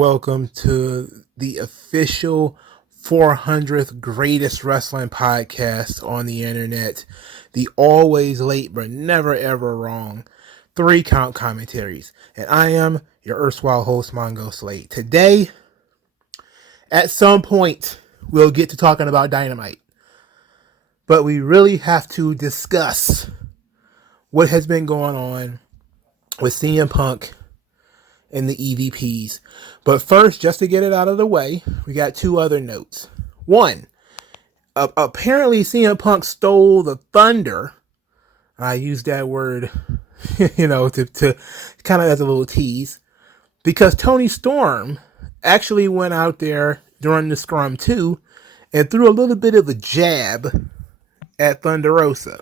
welcome to the official 400th greatest wrestling podcast on the internet. The always late but never ever wrong 3-count commentaries. And I am your erstwhile host, MagMongoSlade. Today, at some point, we'll get to talking about Dynamite. But we really have to discuss what has been going on with CM Punk and the EVPs. But first, just to get it out of the way, we got two other notes. One, apparently CM Punk stole the thunder. I use that word, to kind of as a little tease, because Toni Storm actually went out there during the Scrum too and threw a little bit of a jab at Thunder Rosa.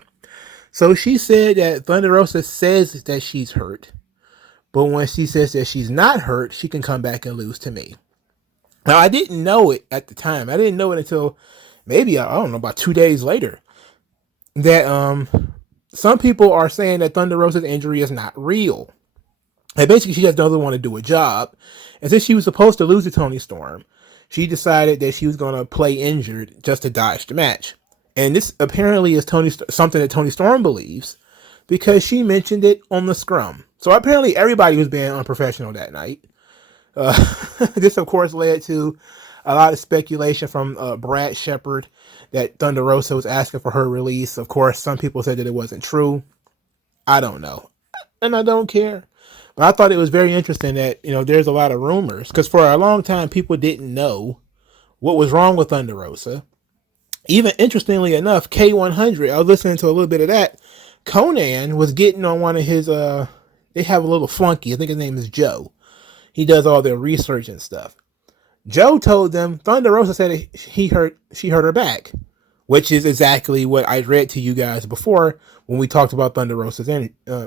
So she said that Thunder Rosa says that she's hurt, but when she says that she's not hurt, she can come back and lose to me. Now, I didn't know it at the time. I didn't know it until maybe, I don't know, about 2 days later, that some people are saying that Thunder Rosa's injury is not real. And basically, she just doesn't want to do a job. And since she was supposed to lose to Toni Storm, she decided that she was going to play injured just to dodge the match. And this apparently is something that Toni Storm believes, because she mentioned it on the Scrum. So apparently everybody was being unprofessional that night. This, of course, led to a lot of speculation from Brad Shepard that Thunder Rosa was asking for her release. Of course, some people said that it wasn't true. I don't know. And I don't care. But I thought it was very interesting that, there's a lot of rumors. Because for a long time, people didn't know what was wrong with Thunder Rosa. Even interestingly enough, K100, I was listening to a little bit of that. Conan was getting on one of his, they have a little flunky. I think his name is Joe. He does all their research and stuff. Joe told them Thunder Rosa said she hurt her back, which is exactly what I read to you guys before when we talked about Thunder Rosa's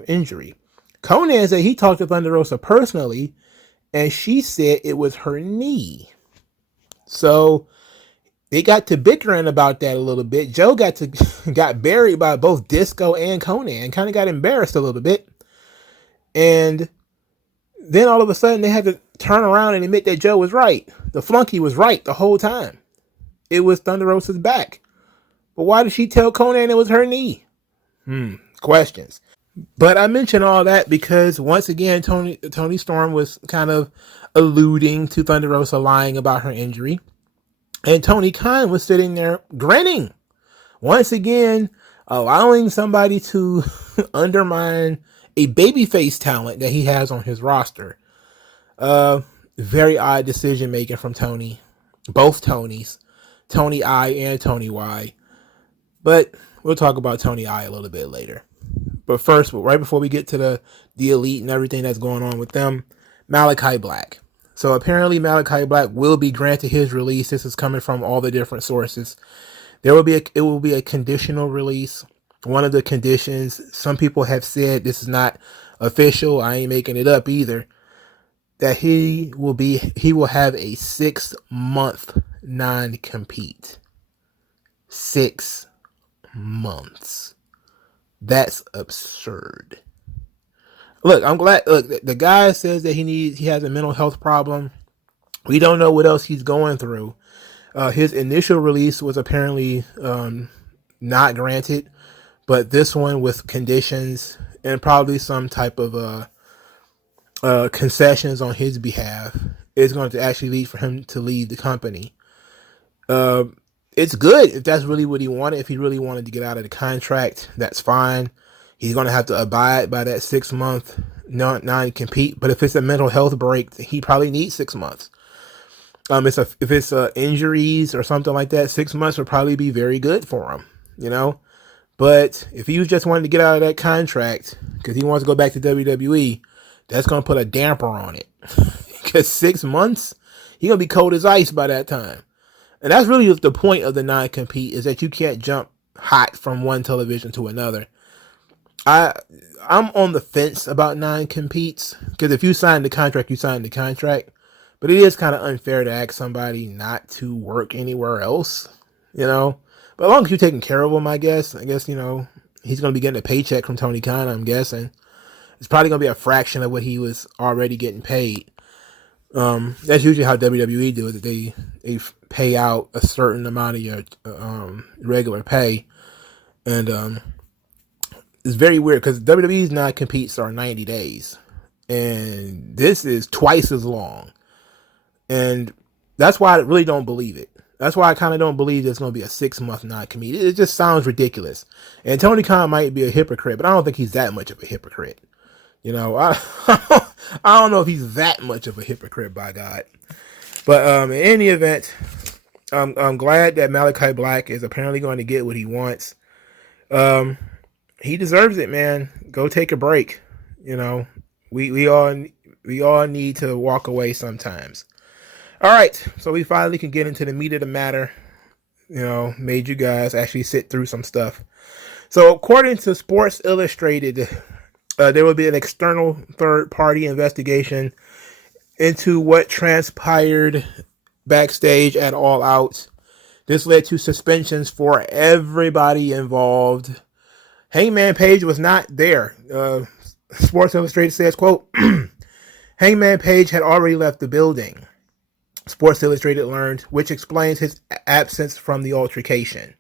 injury. Conan said he talked to Thunder Rosa personally, and she said it was her knee. So they got to bickering about that a little bit. Joe got buried by both Disco and Conan, kind of got embarrassed a little bit. And then all of a sudden they had to turn around and admit that Joe was right. The flunky was right the whole time. It was Thunder Rosa's back. But why did she tell Conan it was her knee? Questions. But I mention all that because once again, Toni Storm was kind of alluding to Thunder Rosa lying about her injury. And Tony Khan was sitting there grinning. Once again, allowing somebody to undermine a babyface talent that he has on his roster. Very odd decision making from Tony. Both Tonys. Tony I and Tony Y. But we'll talk about Tony I a little bit later. But first, right before we get to the Elite and everything that's going on with them, Malakai Black. So apparently Malakai Black will be granted his release. This is coming from all the different sources. It will be a conditional release. One of the conditions, some people have said this is not official. I ain't making it up either. That he will have a 6-month non-compete. 6 months. That's absurd. Look, I'm glad. Look, the guy says that he has a mental health problem. We don't know what else he's going through. His initial release was apparently not granted, but this one with conditions and probably some type of concessions on his behalf is going to actually lead for him to leave the company. It's good if that's really what he wanted. If he really wanted to get out of the contract, that's fine. He's going to have to abide by that 6-month non-compete. But if it's a mental health break, he probably needs 6 months. If it's injuries or something like that, 6 months would probably be very good for him, But if he just wanted to get out of that contract because he wants to go back to WWE, that's going to put a damper on it. Because 6 months, he's going to be cold as ice by that time. And that's really the point of the non-compete, is that you can't jump hot from one television to another. I'm on the fence about non-competes, because if you sign the contract, you sign the contract. But it is kind of unfair to ask somebody not to work anywhere else, But as long as you're taking care of him, I guess, he's going to be getting a paycheck from Tony Khan, I'm guessing. It's probably going to be a fraction of what he was already getting paid. That's usually how WWE do it. They pay out a certain amount of your regular pay, and it's very weird because WWE's non-competes are 90 days, and this is twice as long, and that's why I really don't believe it. That's why I kind of don't believe there's going to be a 6-month non-compete. It just sounds ridiculous. And Tony Khan might be a hypocrite, but I don't think he's that much of a hypocrite. You know, I I don't know if he's that much of a hypocrite, by God. But in any event, I'm glad that Malakai Black is apparently going to get what he wants. He deserves it, man. Go take a break. You know, we all need to walk away sometimes. All right, so we finally can get into the meat of the matter. You know, made you guys actually sit through some stuff. So according to Sports Illustrated, there will be an external third-party investigation into what transpired backstage at All Out. This led to suspensions for everybody involved. Hangman Page was not there. Sports Illustrated says, quote, Hangman Page had already left the building, Sports Illustrated learned, which explains his absence from the altercation.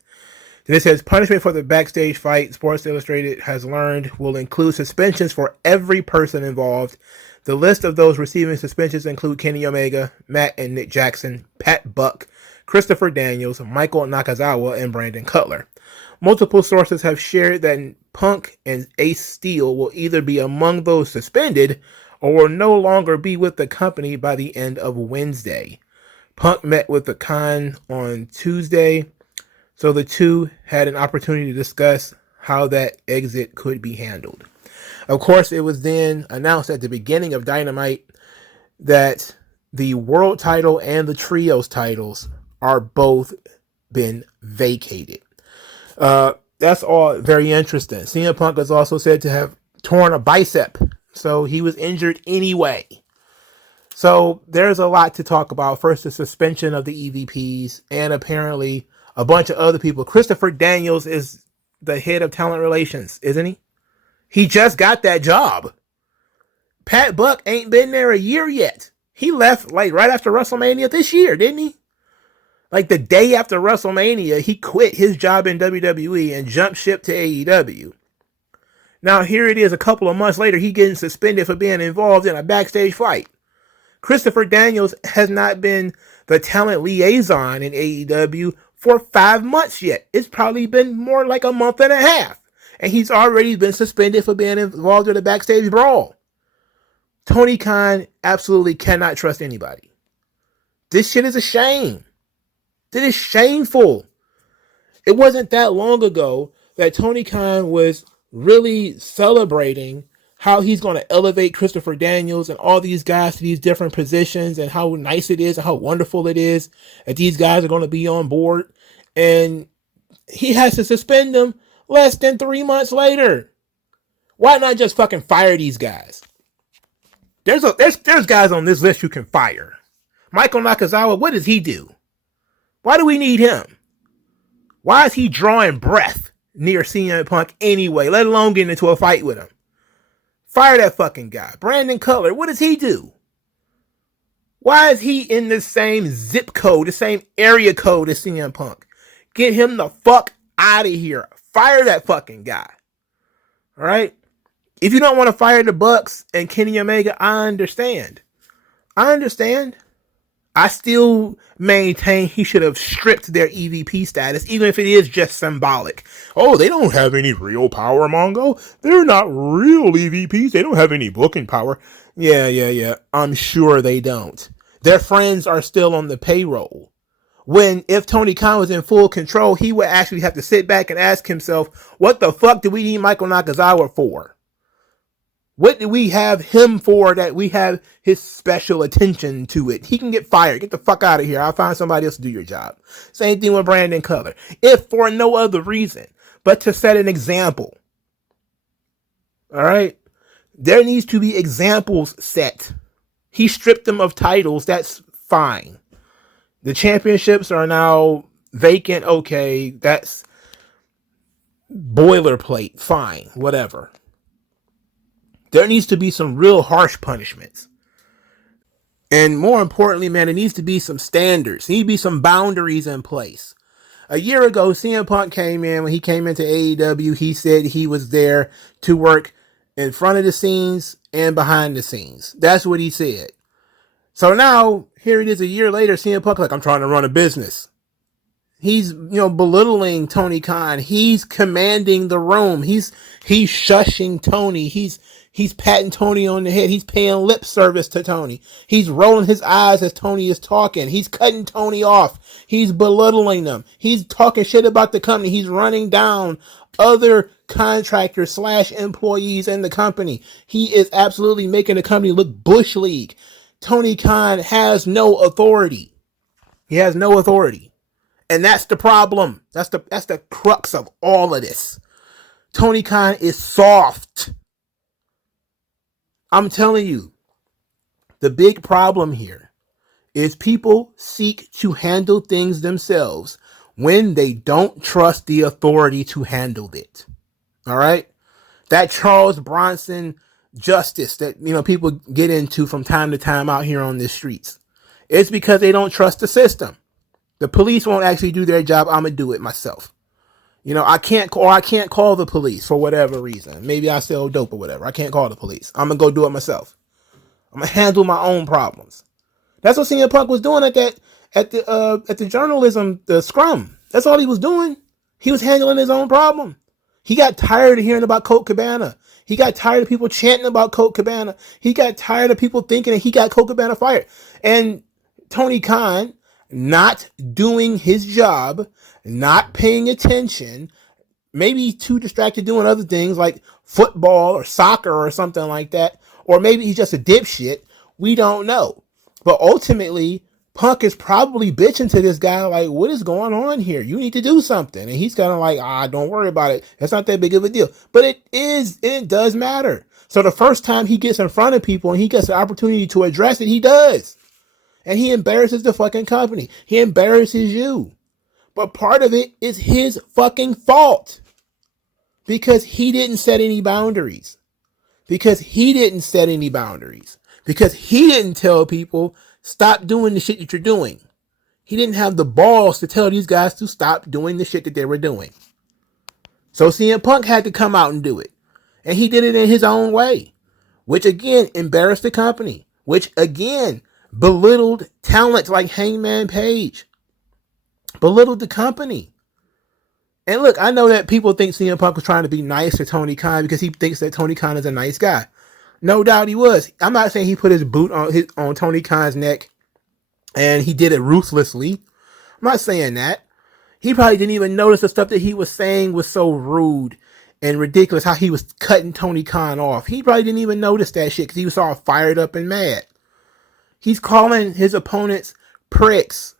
Then it says, punishment for the backstage fight, Sports Illustrated has learned, will include suspensions for every person involved. The list of those receiving suspensions include Kenny Omega, Matt and Nick Jackson, Pat Buck, Christopher Daniels, Michael Nakazawa, and Brandon Cutler. Multiple sources have shared that Punk and Ace Steel will either be among those suspended or will no longer be with the company by the end of Wednesday. Punk met with the Khan on Tuesday, so the two had an opportunity to discuss how that exit could be handled. Of course, it was then announced at the beginning of Dynamite that the world title and the trios titles are both been vacated. That's all very interesting. CM Punk is also said to have torn a bicep, so he was injured anyway. So there's a lot to talk about. First, the suspension of the EVPs, and apparently a bunch of other people. Christopher Daniels is the head of talent relations, isn't he? He just got that job. Pat Buck ain't been there a year yet. He left like right after WrestleMania this year, didn't he? Like the day after WrestleMania, he quit his job in WWE and jumped ship to AEW. Now here it is a couple of months later, he getting suspended for being involved in a backstage fight. Christopher Daniels has not been the talent liaison in AEW for 5 months yet. It's probably been more like a month and a half. And he's already been suspended for being involved in a backstage brawl. Tony Khan absolutely cannot trust anybody. This shit is a shame. It is shameful. It wasn't that long ago that Tony Khan was really celebrating how he's going to elevate Christopher Daniels and all these guys to these different positions and how nice it is and how wonderful it is that these guys are going to be on board. And he has to suspend them less than 3 months later. Why not just fucking fire these guys? There's guys on this list you can fire. Michael Nakazawa, what does he do? Why do we need him? Why is he drawing breath near CM Punk anyway, let alone getting into a fight with him? Fire that fucking guy. Brandon Cutler, what does he do? Why is he in the same zip code, the same area code as CM Punk? Get him the fuck out of here. Fire that fucking guy. All right? If you don't want to fire the Bucks and Kenny Omega, I understand. I still maintain he should have stripped their EVP status, even if it is just symbolic. Oh, they don't have any real power, Mongo. They're not real EVPs. They don't have any booking power. Yeah. I'm sure they don't. Their friends are still on the payroll. If Tony Khan was in full control, he would actually have to sit back and ask himself, what the fuck do we need Michael Nakazawa for? What do we have him for that we have his special attention to it? He can get fired. Get the fuck out of here. I'll find somebody else to do your job. Same thing with Brandon Cutler. If for no other reason but to set an example. All right? There needs to be examples set. He stripped them of titles. That's fine. The championships are now vacant. Okay, that's boilerplate. Fine. Whatever. There needs to be some real harsh punishments. And more importantly, man, there needs to be some standards. There need to be some boundaries in place. A year ago, CM Punk came in. When he came into AEW, he said he was there to work in front of the scenes and behind the scenes. That's what he said. So now, here it is a year later, CM Punk like, I'm trying to run a business. He's, belittling Tony Khan. He's commanding the room. He's shushing Tony. He's patting Tony on the head. He's paying lip service to Tony. He's rolling his eyes as Tony is talking. He's cutting Tony off. He's belittling them. He's talking shit about the company. He's running down other contractors / employees in the company. He is absolutely making the company look Bush League. Tony Khan has no authority. He has no authority. And that's the problem. That's the crux of all of this. Tony Khan is soft. I'm telling you, the big problem here is people seek to handle things themselves when they don't trust the authority to handle it. All right? That Charles Bronson justice that, people get into from time to time out here on the streets. It's because they don't trust the system. The police won't actually do their job. I'm going to do it myself. I can't call the police for whatever reason. Maybe I sell dope or whatever. I can't call the police. I'm going to go do it myself. I'm going to handle my own problems. That's what CM Punk was doing at the journalism, the Scrum. That's all he was doing. He was handling his own problem. He got tired of hearing about Colt Cabana. He got tired of people chanting about Colt Cabana. He got tired of people thinking that he got Colt Cabana fired. And Tony Khan, not doing his job, not paying attention, maybe too distracted doing other things like football or soccer or something like that, or maybe he's just a dipshit. We don't know. But ultimately, Punk is probably bitching to this guy like, what is going on here? You need to do something. And he's kind of like, don't worry about it. It's not that big of a deal. But it does matter. So the first time he gets in front of people and he gets the opportunity to address it, he does. And he embarrasses the fucking company. He embarrasses you. But part of it is his fucking fault. Because he didn't set any boundaries. Because he didn't tell people, stop doing the shit that you're doing. He didn't have the balls to tell these guys to stop doing the shit that they were doing. So CM Punk had to come out and do it. And he did it in his own way. Which again, embarrassed the company. Which again, belittled talent like Hangman Page. Belittled the company. And look, I know that people think CM Punk was trying to be nice to Tony Khan because he thinks that Tony Khan is a nice guy. No doubt he was. I'm not saying he put his boot on Tony Khan's neck and he did it ruthlessly. I'm not saying that. He probably didn't even notice the stuff that he was saying was so rude and ridiculous, how he was cutting Tony Khan off. He probably didn't even notice that shit because he was all fired up and mad. He's calling his opponents pricks.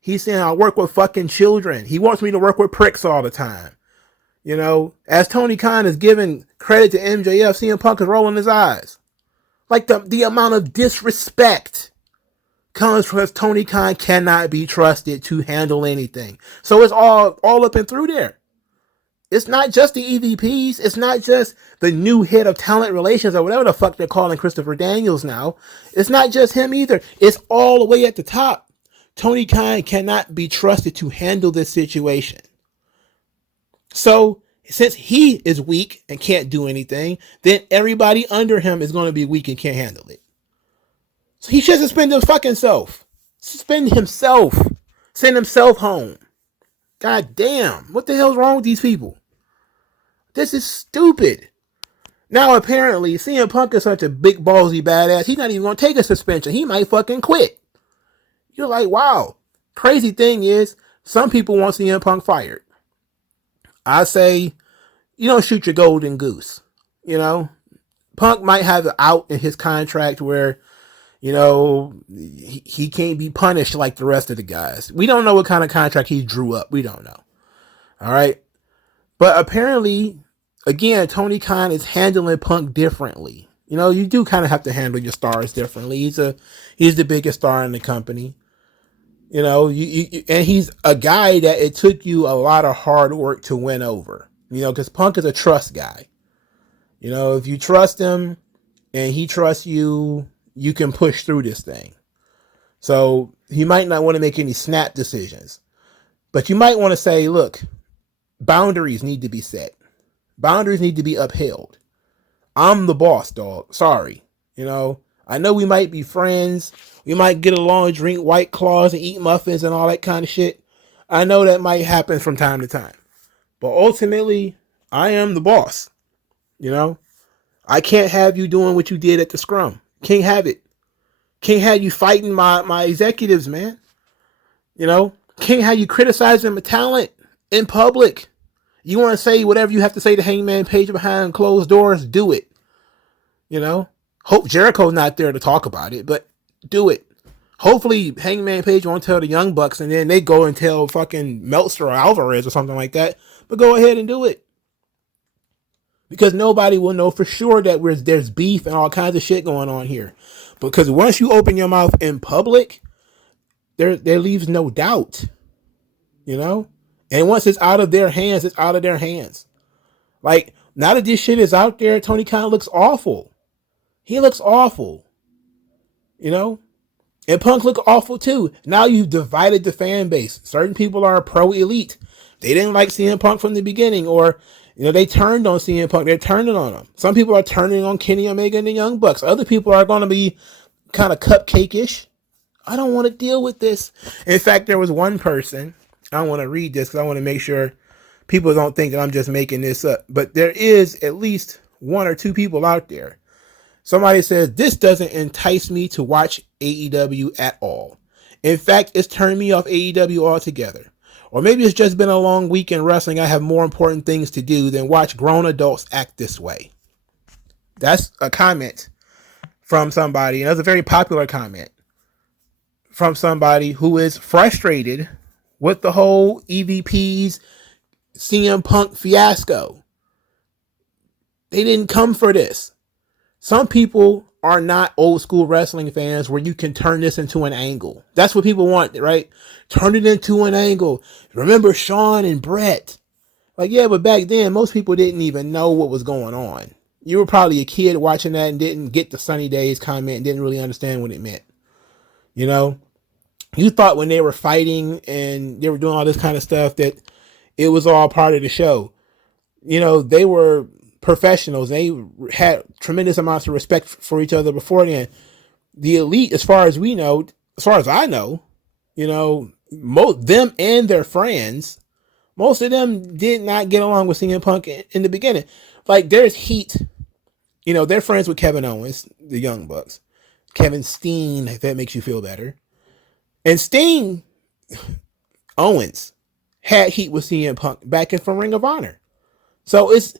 He's saying, I work with fucking children. He wants me to work with pricks all the time. As Tony Khan is giving credit to MJF, CM Punk is rolling his eyes. Like the amount of disrespect comes because Tony Khan cannot be trusted to handle anything. So it's all up and through there. It's not just the EVPs. It's not just the new head of talent relations or whatever the fuck they're calling Christopher Daniels now. It's not just him either. It's all the way at the top. Tony Khan cannot be trusted to handle this situation. So since he is weak and can't do anything, then everybody under him is going to be weak and can't handle it. So he should suspend his fucking self. Suspend himself. Send himself home. God damn. What the hell's wrong with these people? This is stupid. Now, apparently, CM Punk is such a big ballsy badass, he's not even going to take a suspension. He might fucking quit. You're like, wow. Crazy thing is, some people want CM Punk fired. I say, you don't shoot your golden goose. Punk might have an out in his contract where, he can't be punished like the rest of the guys. We don't know what kind of contract he drew up. We don't know. All right. But apparently, again, Tony Khan is handling Punk differently. You do kind of have to handle your stars differently. He's the biggest star in the company. And he's a guy that it took you a lot of hard work to win over. Because Punk is a trust guy. If you trust him and he trusts you, you can push through this thing. So you might not want to make any snap decisions, but you might want to say, look, boundaries need to be set. Boundaries need to be upheld. I'm the boss, dog. Sorry. I know we might be friends. We might get along, drink White Claws and eat muffins and all that kind of shit. I know that might happen from time to time. But ultimately, I am the boss. I can't have you doing what you did at the Scrum. Can't have it. Can't have you fighting my executives, man. Can't have you criticizing my talent in public. You want to say whatever you have to say to Hangman Page behind closed doors, do it. Hope Jericho's not there to talk about it, but do it. Hopefully Hangman Page won't tell the Young Bucks and then they go and tell fucking Meltzer or Alvarez or something like that. But go ahead and do it. Because nobody will know for sure that there's beef and all kinds of shit going on here. Because once you open your mouth in public, there leaves no doubt. And once it's out of their hands, it's out of their hands. Like, now that this shit is out there, Tony Khan looks awful. He looks awful. And Punk look awful too. Now you've divided the fan base. Certain people are pro-elite. They didn't like CM Punk from the beginning, or they turned on CM Punk. They're turning on him. Some people are turning on Kenny Omega and the Young Bucks. Other people are going to be kind of cupcake-ish. I don't want to deal with this. In fact, there was one person. I don't want to read this because I want to make sure people don't think that I'm just making this up. But there is at least one or two people out there. Somebody says, this doesn't entice me to watch AEW at all. In fact, it's turned me off AEW altogether. Or maybe it's just been a long week in wrestling. I have more important things to do than watch grown adults act this way. That's a comment from somebody, and that's a very popular comment from somebody who is frustrated with the whole EVP's CM Punk fiasco. They didn't come for this. Some people are not old school wrestling fans where you can turn this into an angle. That's what people want, right? Turn it into an angle. Remember Shawn and Britt? Like, yeah, but back then, most people didn't even know what was going on. You were probably a kid watching that and didn't get the Sunny Days comment and didn't really understand what it meant. You thought when they were fighting and they were doing all this kind of stuff that it was all part of the show. They were professionals. They had tremendous amounts of respect for each other before then. The elite, as far as we know, as far as I know, most them and their friends, most of them did not get along with CM Punk in the beginning. Like, there's heat. They're friends with Kevin Owens, the Young Bucks. Kevin Steen, if that makes you feel better. And Steen, Owens, had heat with CM Punk back in from Ring of Honor. So it's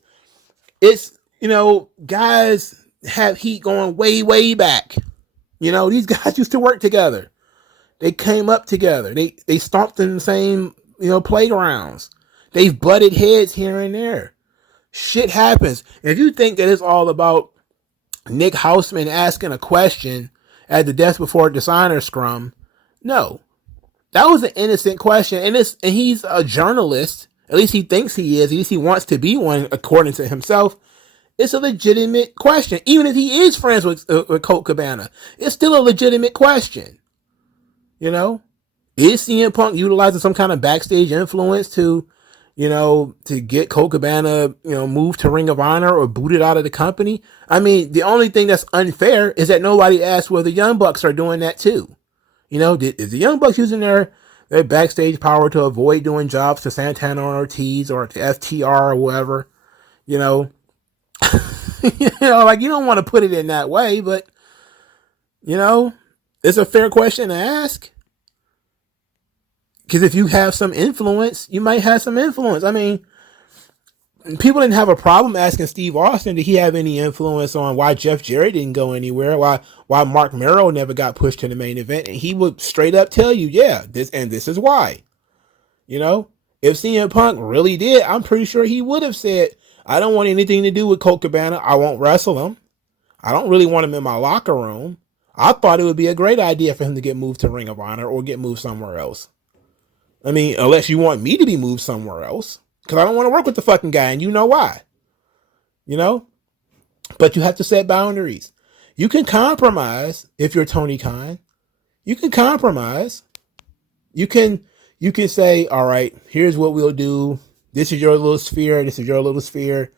guys have heat going way, way back. These guys used to work together. They came up together. They stomped in the same, playgrounds. They've butted heads here and there. Shit happens. If you think that it's all about Nick Hausman asking a question at the Death Before Dishonor Scrum, no. That was an innocent question. And he's a journalist. At least he thinks he is. At least he wants to be one, according to himself. It's a legitimate question. Even if he is friends with Colt Cabana, it's still a legitimate question. Is CM Punk utilizing some kind of backstage influence to get Colt Cabana, moved to Ring of Honor or booted out of the company? I mean, the only thing that's unfair is that nobody asked whether the Young Bucks are doing that too. Is the Young Bucks using their backstage power to avoid doing jobs to Santana or Ortiz or to FTR or whatever? Like, you don't want to put it in that way, but it's a fair question to ask. Because if you have some influence, you might have some influence. I mean, people didn't have a problem asking Steve Austin, did he have any influence on why Jeff Jarrett didn't go anywhere? Why Mark Merrow never got pushed to the main event? And he would straight up tell you, yeah, this is why. If CM Punk really did, I'm pretty sure he would have said, I don't want anything to do with Colt Cabana. I won't wrestle him. I don't really want him in my locker room. I thought it would be a great idea for him to get moved to Ring of Honor or get moved somewhere else. I mean, unless you want me to be moved somewhere else. Because I don't want to work with the fucking guy, and you know why. But you have to set boundaries. You can compromise if you're Tony Khan. You can compromise. You can say, all right, here's what we'll do. This is your little sphere. This is your little sphere.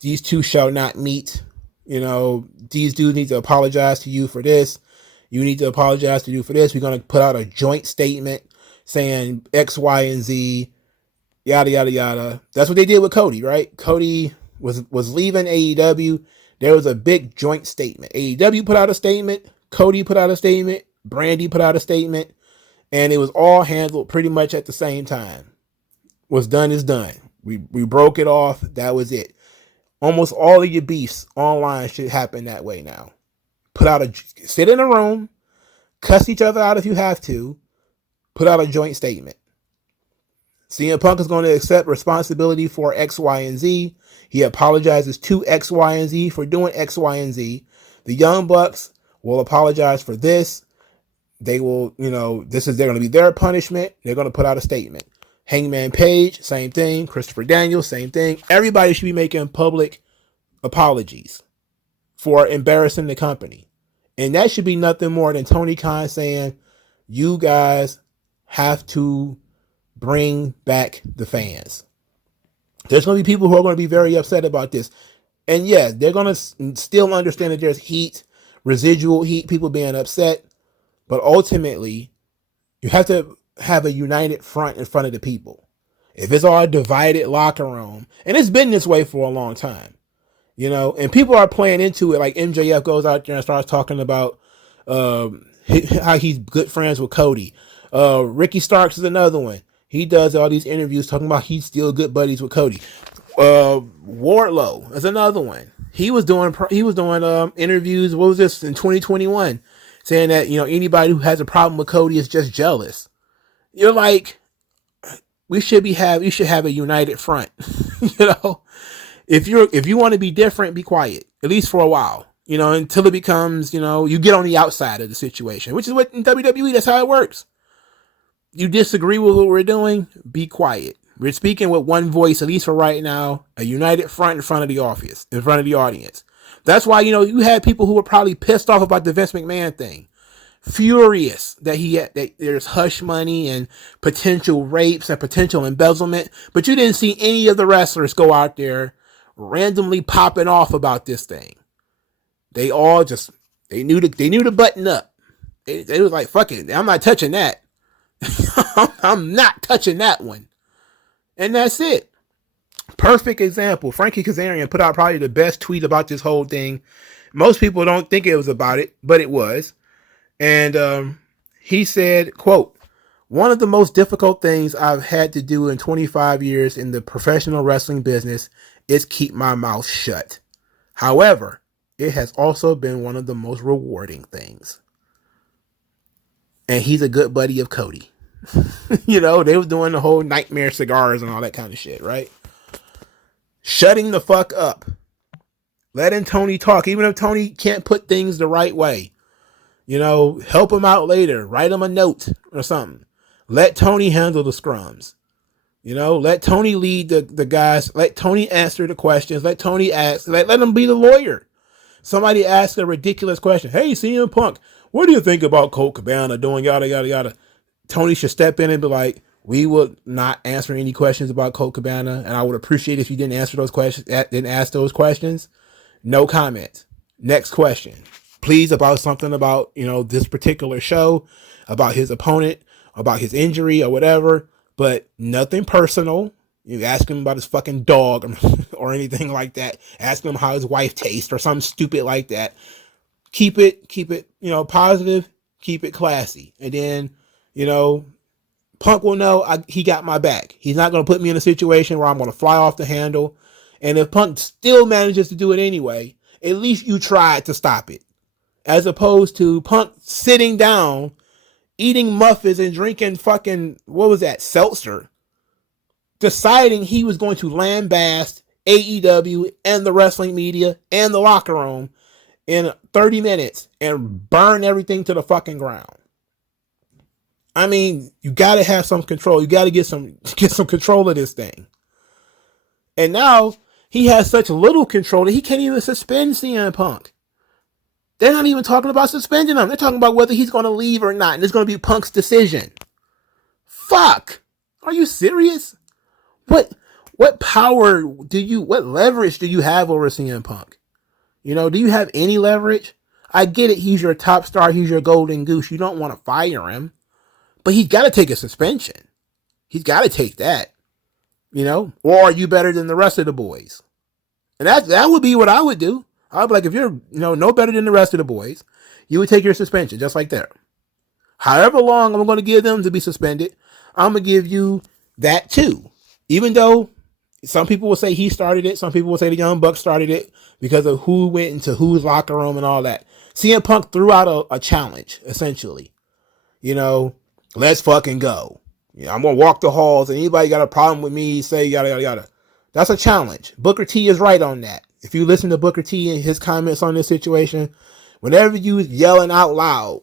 These two shall not meet. These dudes need to apologize to you for this. You need to apologize to you for this. We're going to put out a joint statement saying X, Y, and Z, yada, yada, yada. That's what they did with Cody, right? Cody was leaving AEW. There was a big joint statement. AEW put out a statement. Cody put out a statement. Brandy put out a statement. And it was all handled pretty much at the same time. What's done is done. We broke it off. That was it. Almost all of your beefs online should happen that way now. Sit in a room, cuss each other out if you have to, put out a joint statement. CM Punk is going to accept responsibility for X, Y, and Z. He apologizes to X, Y, and Z for doing X, Y, and Z. The Young Bucks will apologize for this. They will, they're going to be their punishment. They're going to put out a statement. Hangman Page, same thing. Christopher Daniels, same thing. Everybody should be making public apologies for embarrassing the company. And that should be nothing more than Tony Khan saying, you guys have to bring back the fans. There's going to be people who are going to be very upset about this. And yeah, they're going to still understand that there's heat, residual heat, people being upset. But ultimately, you have to have a united front in front of the people. If it's all a divided locker room, and it's been this way for a long time, and people are playing into it, like MJF goes out there and starts talking about how he's good friends with Cody. Ricky Starks is another one. He does all these interviews talking about he's still good buddies with Cody. Wardlow is another one. He was doing interviews. What was this in 2021? Saying that anybody who has a problem with Cody is just jealous. You're like, you should have a united front. If you want to be different, be quiet, at least for a while, until it becomes, you get on the outside of the situation, which is what in WWE, that's how it works. You disagree with what we're doing, be quiet. We're speaking with one voice, at least for right now, a united front in front of the office, in front of the audience. That's why, you had people who were probably pissed off about the Vince McMahon thing. Furious that there's hush money and potential rapes and potential embezzlement, but you didn't see any of the wrestlers go out there randomly popping off about this thing. They all they knew to button up. They was like, fuck it, I'm not touching that. I'm not touching that one. And that's it. Perfect example. Frankie Kazarian put out probably the best tweet about this whole thing. Most people don't think it was about it, but it was. And he said, quote, one of the most difficult things I've had to do in 25 years in the professional wrestling business is keep my mouth shut. However, it has also been one of the most rewarding things. And he's a good buddy of Cody. They was doing the whole nightmare cigars and all that kind of shit, right? Shutting the fuck up. Letting Tony talk, even if Tony can't put things the right way. Help him out later. Write him a note or something. Let Tony handle the scrums. Let Tony lead the guys. Let Tony answer the questions. Let Tony ask. Let him be the lawyer. Somebody asked a ridiculous question. Hey, CM Punk, what do you think about Colt Cabana doing yada, yada, yada? Tony should step in and be like, we will not answer any questions about Colt Cabana, and I would appreciate if you didn't answer those questions, didn't ask those questions. No comment. Next question. Please, about something about, this particular show, about his opponent, about his injury or whatever, but nothing personal. You ask him about his fucking dog or anything like that. Ask him how his wife tastes or something stupid like that. Keep it, positive, keep it classy. And then, Punk will know he got my back. He's not going to put me in a situation where I'm going to fly off the handle. And if Punk still manages to do it anyway, at least you tried to stop it. As opposed to Punk sitting down, eating muffins and drinking fucking, what was that, seltzer, deciding he was going to lambast AEW and the wrestling media and the locker room in 30 minutes and burn everything to the fucking ground. I mean, you got to have some control. You got to get some control of this thing. And now he has such little control that he can't even suspend CM Punk. They're not even talking about suspending him. They're talking about whether he's going to leave or not, and it's going to be Punk's decision. Fuck. Are you serious? What power what leverage do you have over CM Punk? Do you have any leverage? I get it. He's your top star. He's your golden goose. You don't want to fire him, but he's got to take a suspension. He's got to take that, or are you better than the rest of the boys? And that would be what I would do. I'd be like, if you're, no better than the rest of the boys, you would take your suspension just like that. However long I'm going to give them to be suspended, I'm going to give you that too. Even though some people will say he started it. Some people will say the Young Bucks started it because of who went into whose locker room and all that. CM Punk threw out a challenge, essentially. Let's fucking go. I'm going to walk the halls, and anybody got a problem with me, say yada, yada, yada. That's a challenge. Booker T is right on that. If you listen to Booker T and his comments on this situation, whenever you yelling out loud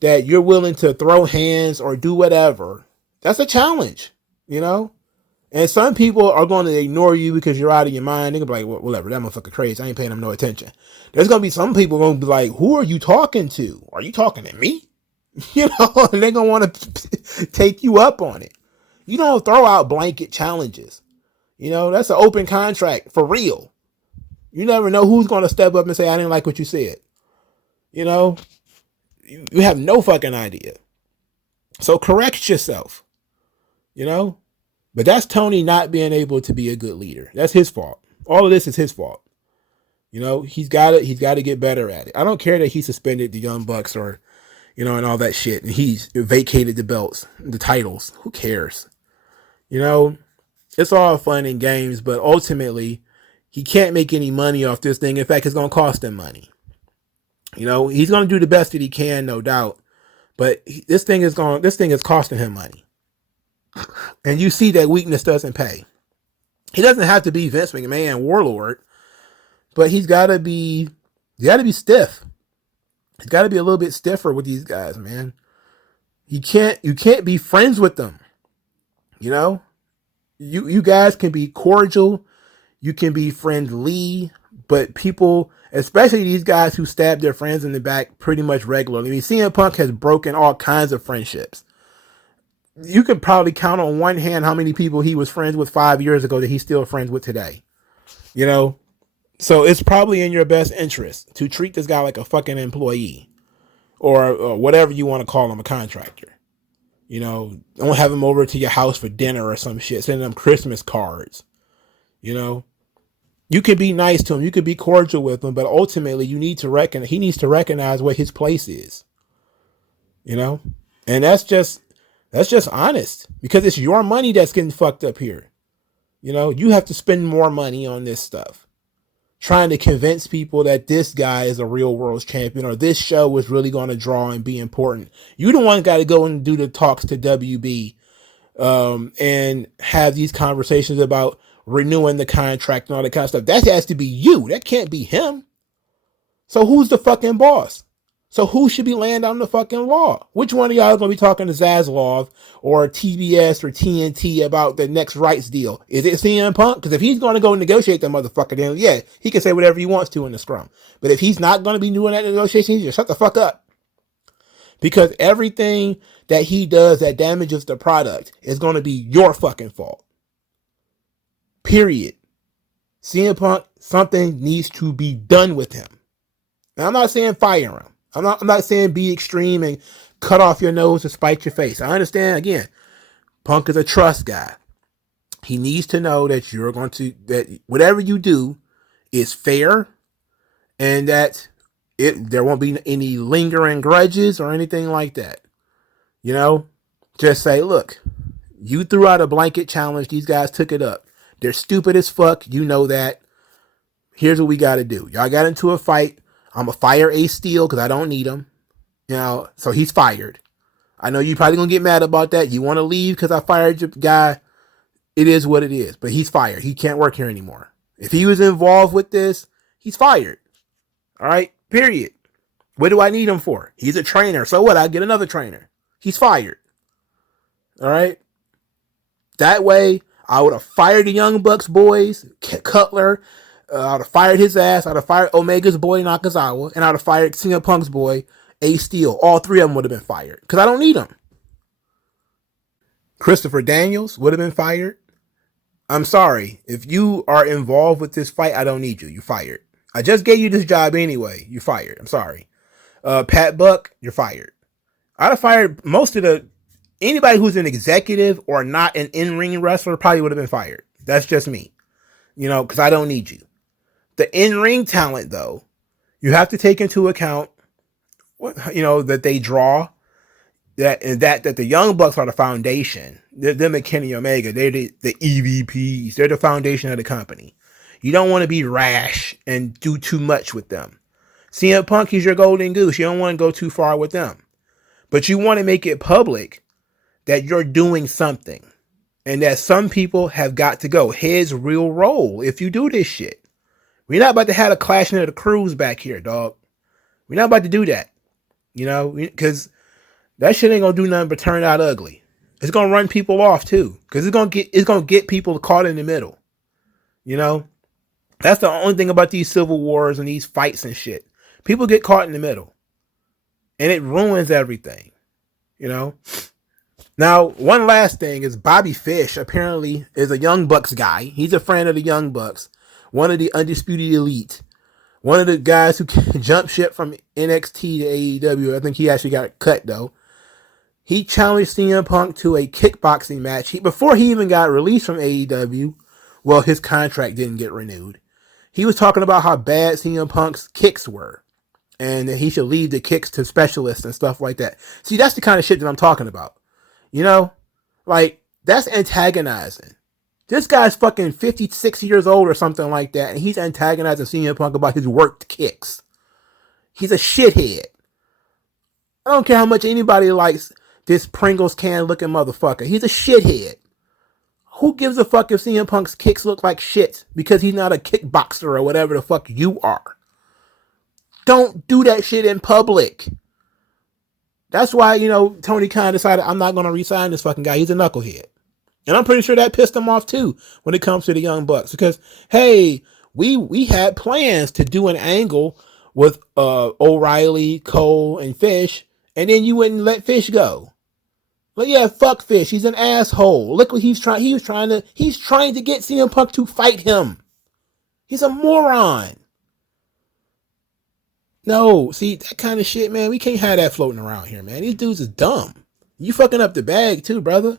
that you're willing to throw hands or do whatever, that's a challenge, And some people are going to ignore you because you're out of your mind. They're going to be like, whatever, that motherfucker crazy. I ain't paying him no attention. There's going to be some people going to be like, who are you talking to? Are you talking to me? And they're going to want to take you up on it. You don't throw out blanket challenges. That's an open contract for real. You never know who's going to step up and say, I didn't like what you said. You have no fucking idea. So correct yourself. But that's Tony not being able to be a good leader. That's his fault. All of this is his fault. He's got to get better at it. I don't care that he suspended the Young Bucks or, and all that shit. And he's vacated the belts, the titles. Who cares? It's all fun and games, but ultimately he can't make any money off this thing. In fact, it's going to cost him money. He's going to do the best that he can, no doubt. But this thing is costing him money. And you see that weakness doesn't pay. He doesn't have to be Vince McMahon warlord, but he's got to be stiff. He's got to be a little bit stiffer with these guys, man. You can't be friends with them. You guys can be cordial. You can be friendly, but people, especially these guys who stab their friends in the back pretty much regularly. I mean, CM Punk has broken all kinds of friendships. You could probably count on one hand how many people he was friends with 5 years ago that he's still friends with today. So it's probably in your best interest to treat this guy like a fucking employee or whatever you want to call him, a contractor. Don't have him over to your house for dinner or some shit. Send them Christmas cards. You could be nice to him. You could be cordial with him, but ultimately he needs to recognize what his place is. And that's just honest, because it's your money that's getting fucked up here. You have to spend more money on this stuff, trying to convince people that this guy is a real world champion or this show is really going to draw and be important. You the one got to go and do the talks to WB and have these conversations about renewing the contract and all that kind of stuff. That has to be you. That can't be him. So who's the fucking boss? So who should be laying down the fucking law? Which one of y'all is going to be talking to Zaslav or TBS or TNT about the next rights deal? Is it CM Punk? Because if he's going to go negotiate that motherfucker, then yeah, he can say whatever he wants to in the scrum. But if he's not going to be doing that negotiation, he just shut the fuck up. Because everything that he does that damages the product is going to be your fucking fault. Period. CM Punk, something needs to be done with him. Now, I'm not saying fire him. I'm not saying be extreme and cut off your nose to spite your face. I understand, again, Punk is a trust guy. He needs to know that that whatever you do is fair and that there won't be any lingering grudges or anything like that. Just say, look, you threw out a blanket challenge. These guys took it up. They're stupid as fuck. You know that. Here's what we got to do. Y'all got into a fight. I'm going to fire Ace Steel because I don't need him. So he's fired. I know you're probably going to get mad about that. You want to leave because I fired your guy. It is what it is. But he's fired. He can't work here anymore. If he was involved with this, he's fired. All right? Period. What do I need him for? He's a trainer. So what? I get another trainer. He's fired. All right? That way, I would have fired the Young Bucks boys, Cutler, I'd have fired his ass. I'd have fired Omega's boy Nakazawa, and I'd have fired CM Punk's boy Ace Steel. All three of them would have been fired because I don't need them. Christopher Daniels would have been fired. I'm sorry. If you are involved with this fight, I don't need you. You're fired. I just gave you this job anyway. You're fired. I'm sorry. Pat Buck, you're fired. I'd have fired anybody who's an executive or not an in-ring wrestler probably would have been fired. That's just me. Because I don't need you. The in-ring talent, though, you have to take into account, that they draw, that the Young Bucks are the foundation. Them and Kenny Omega, they're the EVPs. They're the foundation of the company. You don't want to be rash and do too much with them. CM Punk, he's your golden goose. You don't want to go too far with them. But you want to make it public that you're doing something. And that some people have got to go. Heads real roll if you do this shit. We're not about to have a clashing of the crews back here, dog. We're not about to do that. Because that shit ain't gonna do nothing but turn out ugly. It's gonna run people off too. Because it's gonna get people caught in the middle. That's the only thing about these civil wars and these fights and shit. People get caught in the middle. And it ruins everything. Now, one last thing is Bobby Fish apparently is a Young Bucks guy. He's a friend of the Young Bucks. One of the Undisputed Elite. One of the guys who jumped ship from NXT to AEW. I think he actually got cut, though. He challenged CM Punk to a kickboxing match. Before he even got released from AEW, well, his contract didn't get renewed. He was talking about how bad CM Punk's kicks were. And that he should leave the kicks to specialists and stuff like that. See, that's the kind of shit that I'm talking about. That's antagonizing. This guy's fucking 56 years old or something like that, and he's antagonizing CM Punk about his worked kicks. He's a shithead. I don't care how much anybody likes this Pringles can looking motherfucker. He's a shithead. Who gives a fuck if CM Punk's kicks look like shit because he's not a kickboxer or whatever the fuck you are? Don't do that shit in public. That's why, Tony Khan decided I'm not going to re-sign this fucking guy. He's a knucklehead. And I'm pretty sure that pissed him off too when it comes to the Young Bucks. Because, hey, we had plans to do an angle with O'Reilly, Cole, and Fish. And then you wouldn't let Fish go. But yeah, fuck Fish. He's an asshole. Look what he's trying. He's trying to get CM Punk to fight him. He's a moron. No, see, that kind of shit, man, we can't have that floating around here, man. These dudes is dumb. You fucking up the bag, too, brother.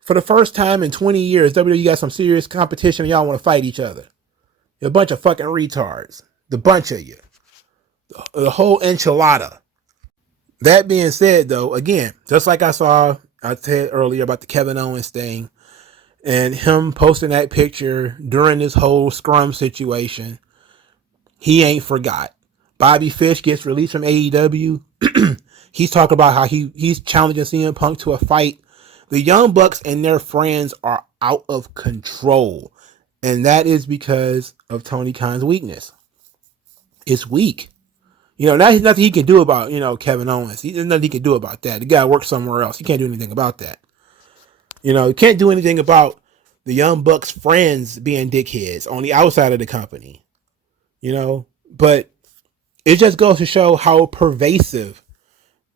For the first time in 20 years, WWE got some serious competition and y'all want to fight each other. You're a bunch of fucking retards. The bunch of you. The whole enchilada. That being said, though, again, just like I said earlier about the Kevin Owens thing, and him posting that picture during this whole Scrum situation, he ain't forgot. Bobby Fish gets released from AEW. He's talking about how he's challenging CM Punk to a fight. The Young Bucks and their friends are out of control. And that is because of Tony Khan's weakness. It's weak. There's nothing he can do about, Kevin Owens. There's nothing he can do about that. The guy works somewhere else. He can't do anything about that. He can't do anything about the Young Bucks friends being dickheads on the outside of the company. But it just goes to show how pervasive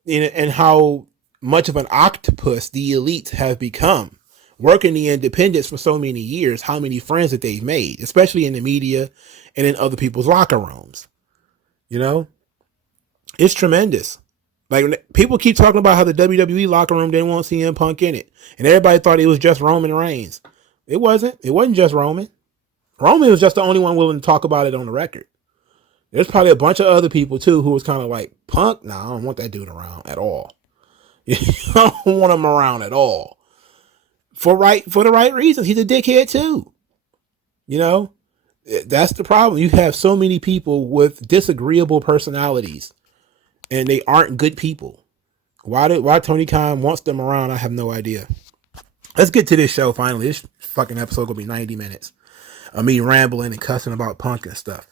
and how much of an octopus the elites have become. Working the independents for so many years, how many friends that they've made, especially in the media and in other people's locker rooms. It's tremendous. Like, people keep talking about how the WWE locker room didn't want CM Punk in it. And everybody thought it was just Roman Reigns. It wasn't. It wasn't just Roman. Roman was just the only one willing to talk about it on the record. There's probably a bunch of other people, too, who was kind of like, Punk? No, I don't want that dude around at all. I don't want him around at all. For the right reasons. He's a dickhead, too. That's the problem. You have so many people with disagreeable personalities, and they aren't good people. Why Tony Khan wants them around, I have no idea. Let's get to this show finally. This fucking episode gonna be 90 minutes of me rambling and cussing about Punk and stuff.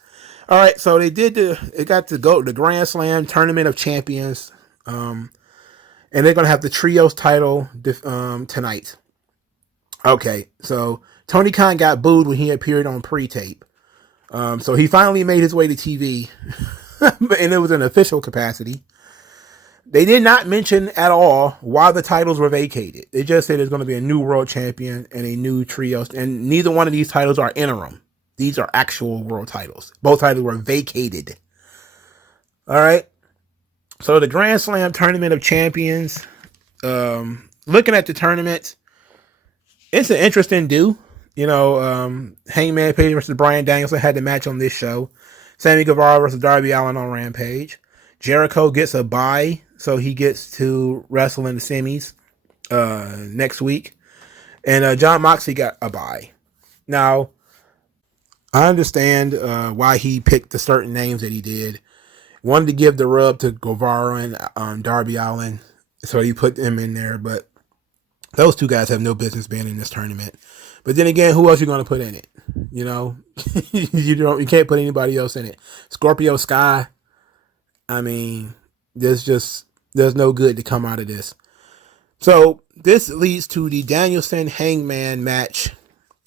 All right, so it got to go the Grand Slam Tournament of Champions, and they're gonna have the trios title tonight. Okay, so Tony Khan got booed when he appeared on pre-tape. So he finally made his way to TV, and it was an official capacity. They did not mention at all why the titles were vacated. They just said there's going to be a new world champion and a new trio, and neither one of these titles are interim. These are actual world titles. Both titles were vacated. All right. So the Grand Slam Tournament of Champions, looking at the tournament, it's an interesting do. Hangman Page versus Bryan Danielson had the match on this show. Sammy Guevara versus Darby Allin on Rampage. Jericho gets a bye, so he gets to wrestle in the semis next week. And Jon Moxley got a bye. Now, I understand why he picked the certain names that he did. Wanted to give the rub to Guevara and Darby Allin, so he put them in there. But those two guys have no business being in this tournament. But then again, who else are you going to put in it? You can't put anybody else in it. Scorpio Sky. I mean, there's no good to come out of this. So this leads to the Danielson Hangman match.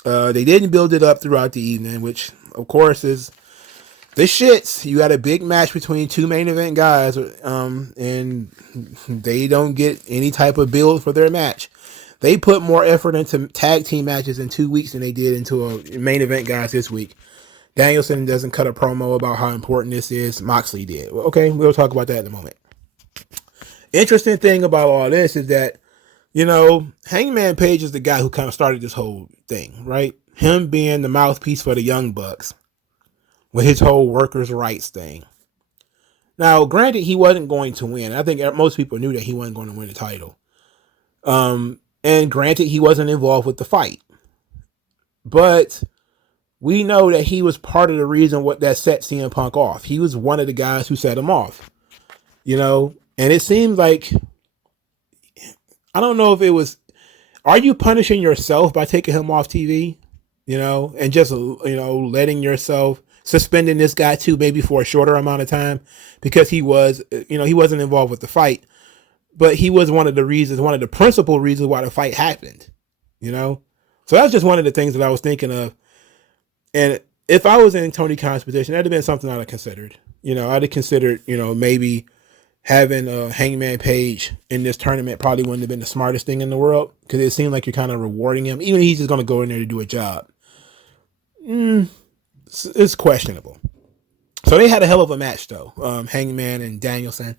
They didn't build it up throughout the evening, which of course is the shits. You had a big match between two main event guys, and they don't get any type of build for their match. They put more effort into tag team matches in 2 weeks than they did into a main event guys this week. Danielson doesn't cut a promo about how important this is. Moxley did. Well, okay, we'll talk about that in a moment. Interesting thing about all this is that, Hangman Page is the guy who kind of started this whole thing, right? Him being the mouthpiece for the Young Bucks with his whole workers' rights thing. Now, granted, he wasn't going to win. I think most people knew that he wasn't going to win the title. And granted, he wasn't involved with the fight. But we know that he was part of the reason that set CM Punk off. He was one of the guys who set him off. And it seems like, I don't know if it was, are you punishing yourself by taking him off TV? And just, letting yourself, suspending this guy too, maybe for a shorter amount of time, because he was, he wasn't involved with the fight. But he was one of the principal reasons why the fight happened, So that's just one of the things that I was thinking of. And if I was in Tony Khan's position, that'd have been something I'd have considered. I'd have considered, maybe having Hangman Page in this tournament probably wouldn't have been the smartest thing in the world, because it seemed like you're kind of rewarding him. Even if he's just going to go in there to do a job. It's questionable. So they had a hell of a match, though. Hangman and Danielson.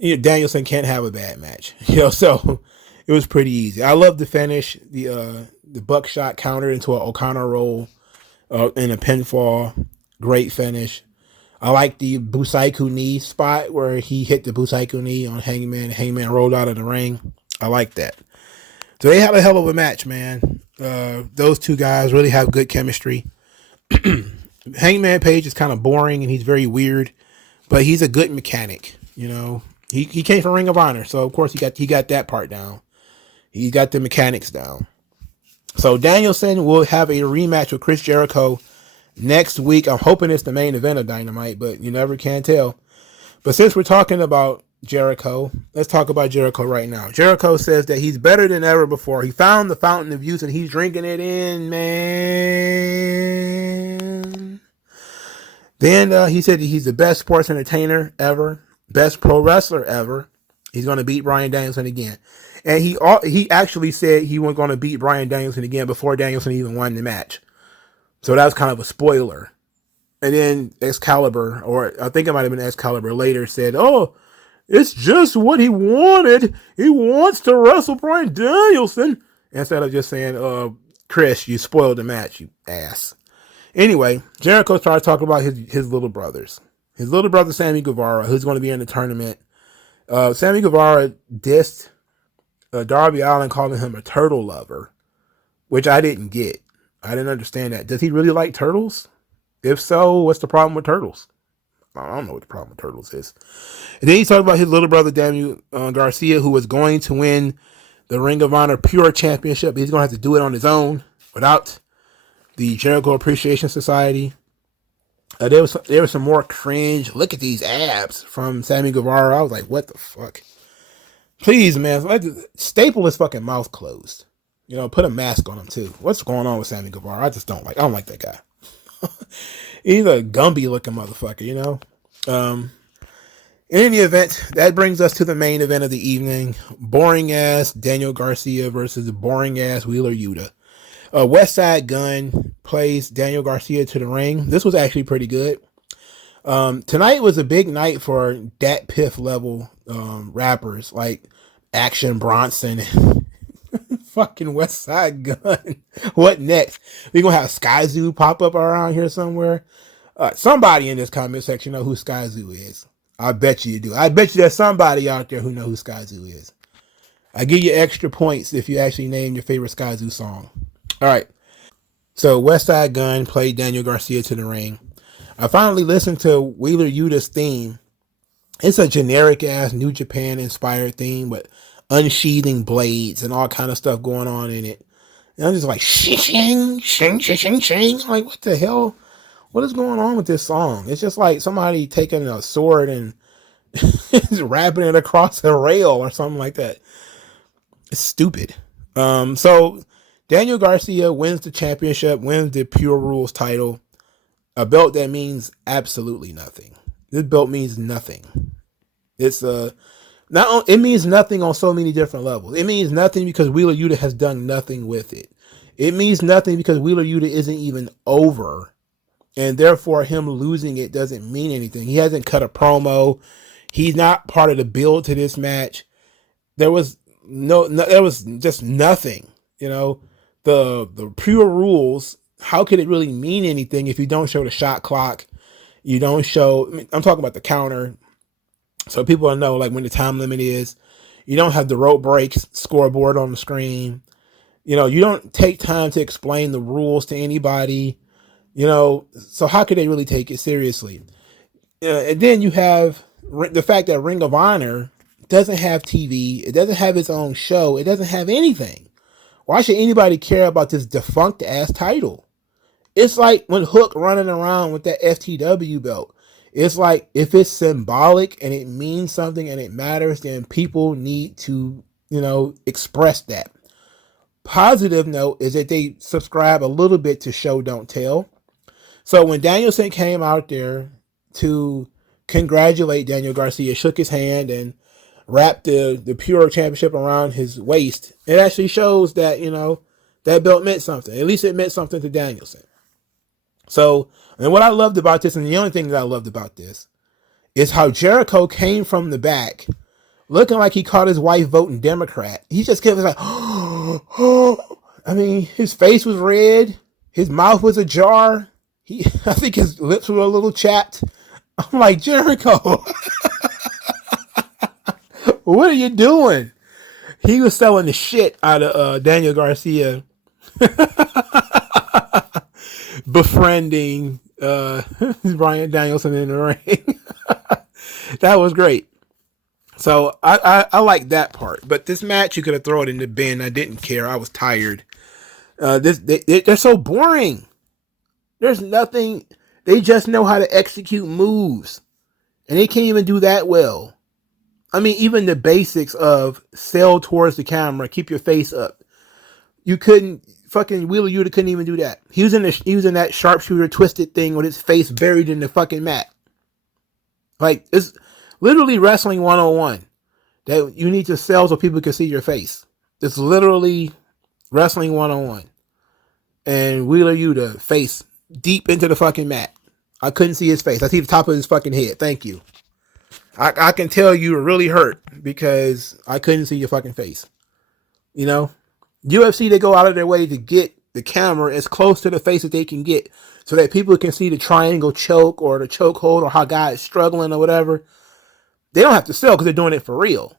Danielson can't have a bad match, so it was pretty easy. I love the finish, the buckshot counter into an O'Connor roll in a pinfall. Great finish. I like the Busaiku knee spot where he hit the Busaiku knee on Hangman. Hangman rolled out of the ring. I like that. So they had a hell of a match, man. Those two guys really have good chemistry. Hangman Page is kind of boring and he's very weird, but he's a good mechanic, He came from Ring of Honor, so of course he got that part down. He got the mechanics down. So Danielson will have a rematch with Chris Jericho next week. I'm hoping it's the main event of Dynamite, but you never can tell. But since we're talking about Jericho, let's talk about Jericho right now. Jericho says that he's better than ever before. He found the fountain of youth and he's drinking it in, man. Then he said that he's the best sports entertainer ever. Best pro wrestler ever. He's going to beat Bryan Danielson again. And he actually said he was going to beat Bryan Danielson again before Danielson even won the match. So that was kind of a spoiler. And then Excalibur, or I think it might have been Excalibur, later said, oh, it's just what he wanted. He wants to wrestle Bryan Danielson. Instead of just saying, Chris, you spoiled the match, you ass. Anyway, Jericho started talking about his little brothers. His little brother, Sammy Guevara, who's going to be in the tournament. Sammy Guevara dissed Darby Allin, calling him a turtle lover, which I didn't get. I didn't understand that. Does he really like turtles? If so, what's the problem with turtles? I don't know what the problem with turtles is. And then he talked about his little brother, Daniel Garcia, who was going to win the Ring of Honor Pure Championship. He's going to have to do it on his own without the Jericho Appreciation Society. There was some more cringe. Look at these abs from Sammy Guevara. I was like, what the fuck? Please, man, staple his fucking mouth closed. Put a mask on him too. What's going on with Sammy Guevara? I don't like that guy. He's a Gumby looking motherfucker, you know? In any event, that brings us to the main event of the evening. Boring ass Daniel Garcia versus boring ass Wheeler Yuta. West Side Gun plays Daniel Garcia to the ring. This was actually pretty good. Tonight was a big night for Dat Piff level rappers like Action Bronson, fucking West Side Gun. What next? We gonna have Sky Zoo pop up around here somewhere. Somebody in this comment section know who Sky Zoo is. I bet you do. I bet you there's somebody out there who know who Sky Zoo is. I give you extra points if you actually name your favorite Sky Zoo song. All right. So West Side Gun played Daniel Garcia to the ring. I finally listened to Wheeler Yuta's theme. It's a generic ass New Japan inspired theme with unsheathing blades and all kind of stuff going on in it. And I'm just like, shing, shing, shing, shing, shing. I'm like, what the hell? What is going on with this song? It's just like somebody taking a sword and wrapping it across a rail or something like that. It's stupid. So Daniel Garcia wins the championship, wins the Pure Rules title. A belt that means absolutely nothing. This belt means nothing. It means nothing on so many different levels. It means nothing because Wheeler Yuta has done nothing with it. It means nothing because Wheeler Yuta isn't even over. And therefore, him losing it doesn't mean anything. He hasn't cut a promo. He's not part of the build to this match. There was there was just nothing. You know, the Pure Rules. How could it really mean anything if you don't show the shot clock? You don't show. I'm talking about the counter, so people will know like when the time limit is. You don't have the rope breaks scoreboard on the screen. You know, you don't take time to explain the rules to anybody. You know, so how could they really take it seriously? And then you have the fact that Ring of Honor doesn't have TV. It doesn't have its own show. It doesn't have anything. Why should anybody care about this defunct ass title? It's like when Hook running around with that FTW belt. It's like if it's symbolic and it means something and it matters, then people need to, you know, express that. Positive note is that they subscribe a little bit to Show Don't Tell. So when Danielson came out there to congratulate Daniel Garcia, shook his hand and wrapped the Pure Championship around his waist, it actually shows that, you know, that belt meant something. At least it meant something to Danielson. So, and what I loved about this, and the only thing that I loved about this, is how Jericho came from the back, looking like he caught his wife voting Democrat. He just kept like, I mean, his face was red, his mouth was ajar. I think his lips were a little chapped. I'm like, Jericho, what are you doing? He was selling the shit out of Daniel Garcia, befriending Bryan Danielson in the ring. That was great. So I like that part. But this match, you could have thrown it in the bin. I didn't care. I was tired. They're so boring. There's nothing. They just know how to execute moves. And they can't even do that well. I mean, even the basics of sail towards the camera, keep your face up. You couldn't, fucking Wheeler Yuta couldn't even do that. He was in that sharpshooter twisted thing with his face buried in the fucking mat. Like, it's literally wrestling 101. That you need to sell so people can see your face. It's literally wrestling 101. And Wheeler Yuta, face deep into the fucking mat. I couldn't see his face. I see the top of his fucking head. Thank you. I can tell you were really hurt because I couldn't see your fucking face. You know? UFC, they go out of their way to get the camera as close to the face that they can get so that people can see the triangle choke or the choke hold or how guy is struggling or whatever. They don't have to sell because they're doing it for real.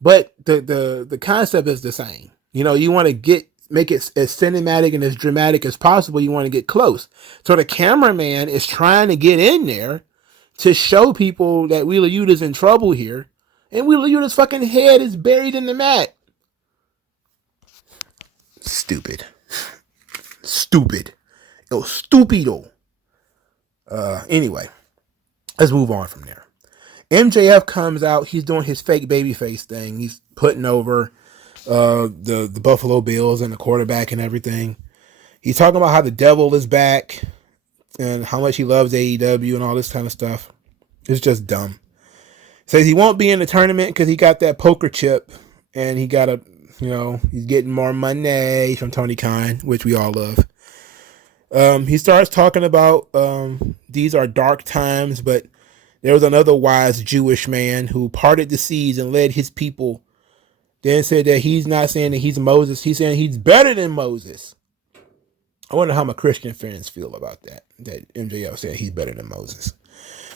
But the concept is the same. You know, you want to make it as cinematic and as dramatic as possible. You want to get close. So the cameraman is trying to get in there to show people that Wheeler Yuta's in trouble here. And Wheeler Yuta's fucking head is buried in the mat. Stupid. It was stupido. Anyway, let's move on from there. MJF comes out. He's doing his fake babyface thing. He's putting over the Buffalo Bills and the quarterback and everything. He's talking about how the devil is back. and how much he loves AEW and all this kind of stuff. It's just dumb. Says he won't be in the tournament because he got that poker chip and he got he's getting more money from Tony Khan, which we all love. He starts talking about these are dark times, but there was another wise Jewish man who parted the seas and led his people. Then said that he's not saying that he's Moses. He's saying he's better than Moses. I wonder how my Christian fans feel about that. That MJF said he's better than Moses.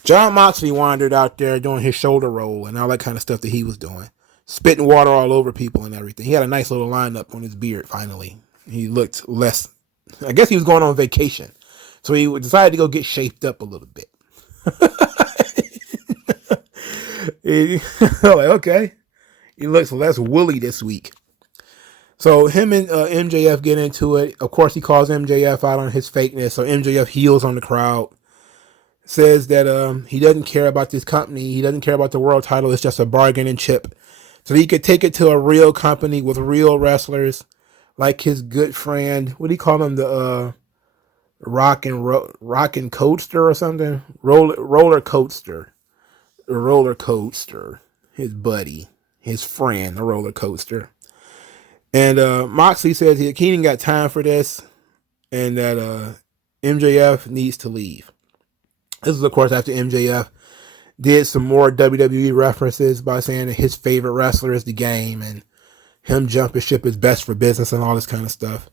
John Moxley wandered out there doing his shoulder roll and all that kind of stuff that he was doing. Spitting water all over people and everything. He had a nice little lineup on his beard finally. He looked less... I guess he was going on vacation. So he decided to go get shaped up a little bit. Like, okay. He looks less woolly this week. So him and MJF get into it. Of course, he calls MJF out on his fakeness. So MJF heals on the crowd. Says that he doesn't care about this company. He doesn't care about the world title. It's just a bargaining chip. So he could take it to a real company with real wrestlers. Like his good friend. What do you call him? The rock and coaster or something? Roller coaster. The roller coaster. His buddy. His friend. The roller coaster. And Moxley says he ain't got time for this. And that MJF needs to leave. This is, of course, after MJF did some more WWE references by saying that his favorite wrestler is the game and him jumping ship is best for business and all this kind of stuff.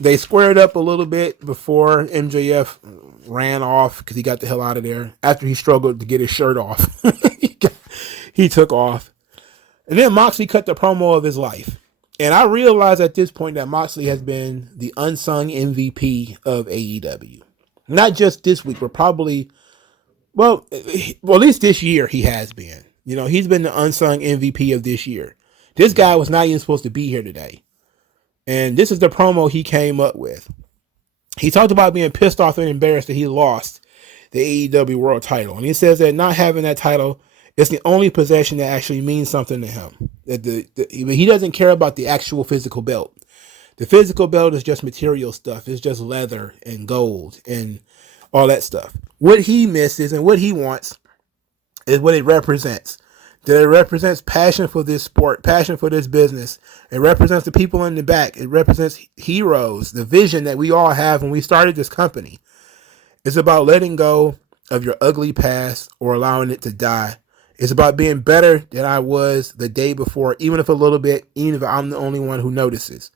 They squared up a little bit before MJF ran off because he got the hell out of there. After he struggled to get his shirt off, he took off. And then Moxley cut the promo of his life. And I realized at this point that Moxley has been the unsung MVP of AEW. Not just this week, but probably, well, at least this year he has been. You know, he's been the unsung MVP of this year. This guy was not even supposed to be here today. And this is the promo he came up with. He talked about being pissed off and embarrassed that he lost the AEW World title. And he says that not having that title is the only possession that actually means something to him. That he doesn't care about the actual physical belt. The physical belt is just material stuff. It's just leather and gold and all that stuff. What he misses and what he wants is what it represents. That it represents passion for this sport, passion for this business. It represents the people in the back. It represents heroes, the vision that we all have when we started this company. It's about letting go of your ugly past or allowing it to die. It's about being better than I was the day before, even if a little bit, even if I'm the only one who notices.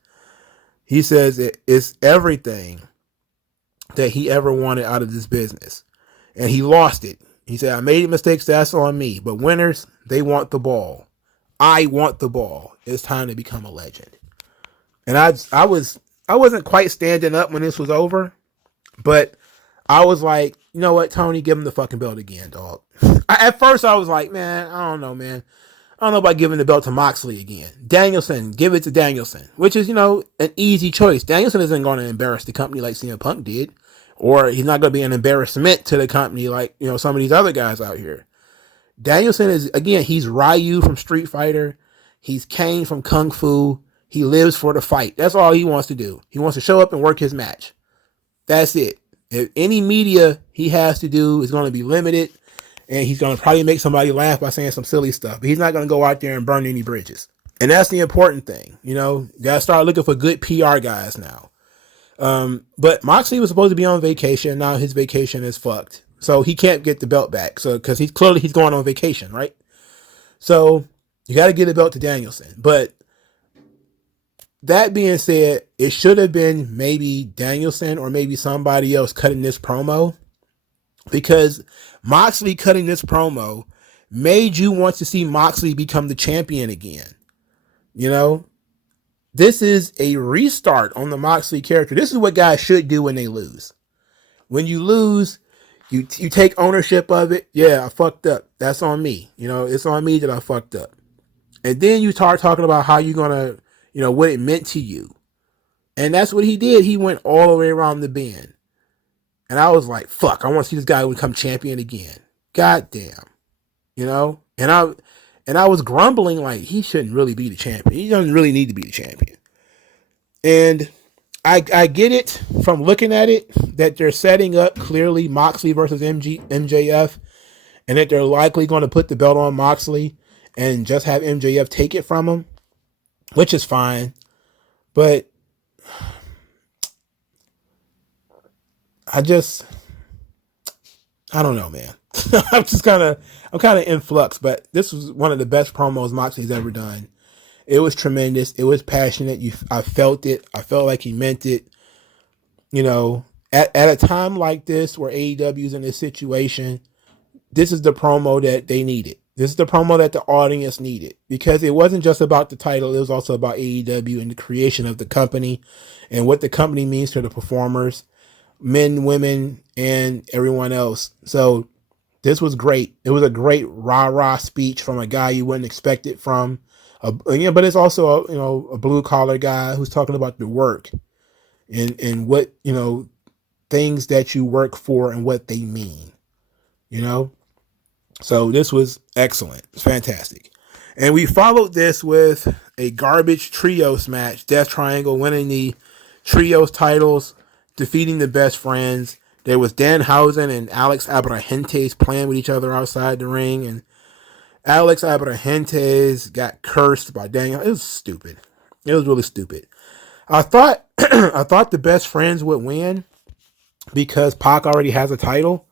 He says it's everything that he ever wanted out of this business. And he lost it. He said, I made mistakes, that's on me. But winners, they want the ball. I want the ball. It's time to become a legend. And I wasn't quite standing up when this was over. But I was like, you know what, Tony, give him the fucking belt again, dog. At first I was like, man, I don't know, man. I don't know about giving the belt to Moxley again. Danielson, give it to Danielson, which is, an easy choice. Danielson isn't going to embarrass the company like CM Punk did, or he's not going to be an embarrassment to the company like, some of these other guys out here. Danielson is, again, he's Ryu from Street Fighter. He's Kane from Kung Fu. He lives for the fight. That's all he wants to do. He wants to show up and work his match. That's it. If any media he has to do is going to be limited, and he's going to probably make somebody laugh by saying some silly stuff. But he's not going to go out there and burn any bridges. And that's the important thing. You got to start looking for good PR guys now. But Moxley was supposed to be on vacation. Now his vacation is fucked. So he can't get the belt back. So, because he's going on vacation, right? So you got to get the belt to Danielson. But that being said, it should have been maybe Danielson or maybe somebody else cutting this promo. Because Moxley cutting this promo made you want to see Moxley become the champion again. This is a restart on the Moxley character. This is what guys should do when they lose. When you lose, you take ownership of it. Yeah, I fucked up. That's on me. It's on me that I fucked up. And then you start talking about how you're going to, what it meant to you. And that's what he did. He went all the way around the bend. And I was like, fuck, I want to see this guy become champion again. God damn. And I was grumbling like he shouldn't really be the champion. He doesn't really need to be the champion. And I get it from looking at it that they're setting up clearly Moxley versus MJF, and that they're likely going to put the belt on Moxley and just have MJF take it from him, which is fine. But I don't know, man. I'm kind of in flux, but this was one of the best promos Moxley's ever done. It was tremendous. It was passionate. I felt it. I felt like he meant it. You know, at a time like this where AEW is in this situation, this is the promo that they needed. This is the promo that the audience needed, because it wasn't just about the title. It was also about AEW and the creation of the company and what the company means to the performers, men, women, and everyone else. So this was great. It was a great rah-rah speech from a guy you wouldn't expect it from. But it's also a blue collar guy who's talking about the work and what, things that you work for and what they mean, So this was excellent. It's fantastic. And we followed this with a garbage trios match. Death Triangle winning the trios titles, defeating the Best Friends. There was Danhausen and Alex Abrahantes playing with each other outside the ring, and Alex Abrahantes got cursed by Daniel. It was stupid. It was really stupid. I thought the Best Friends would win because Pac already has a title,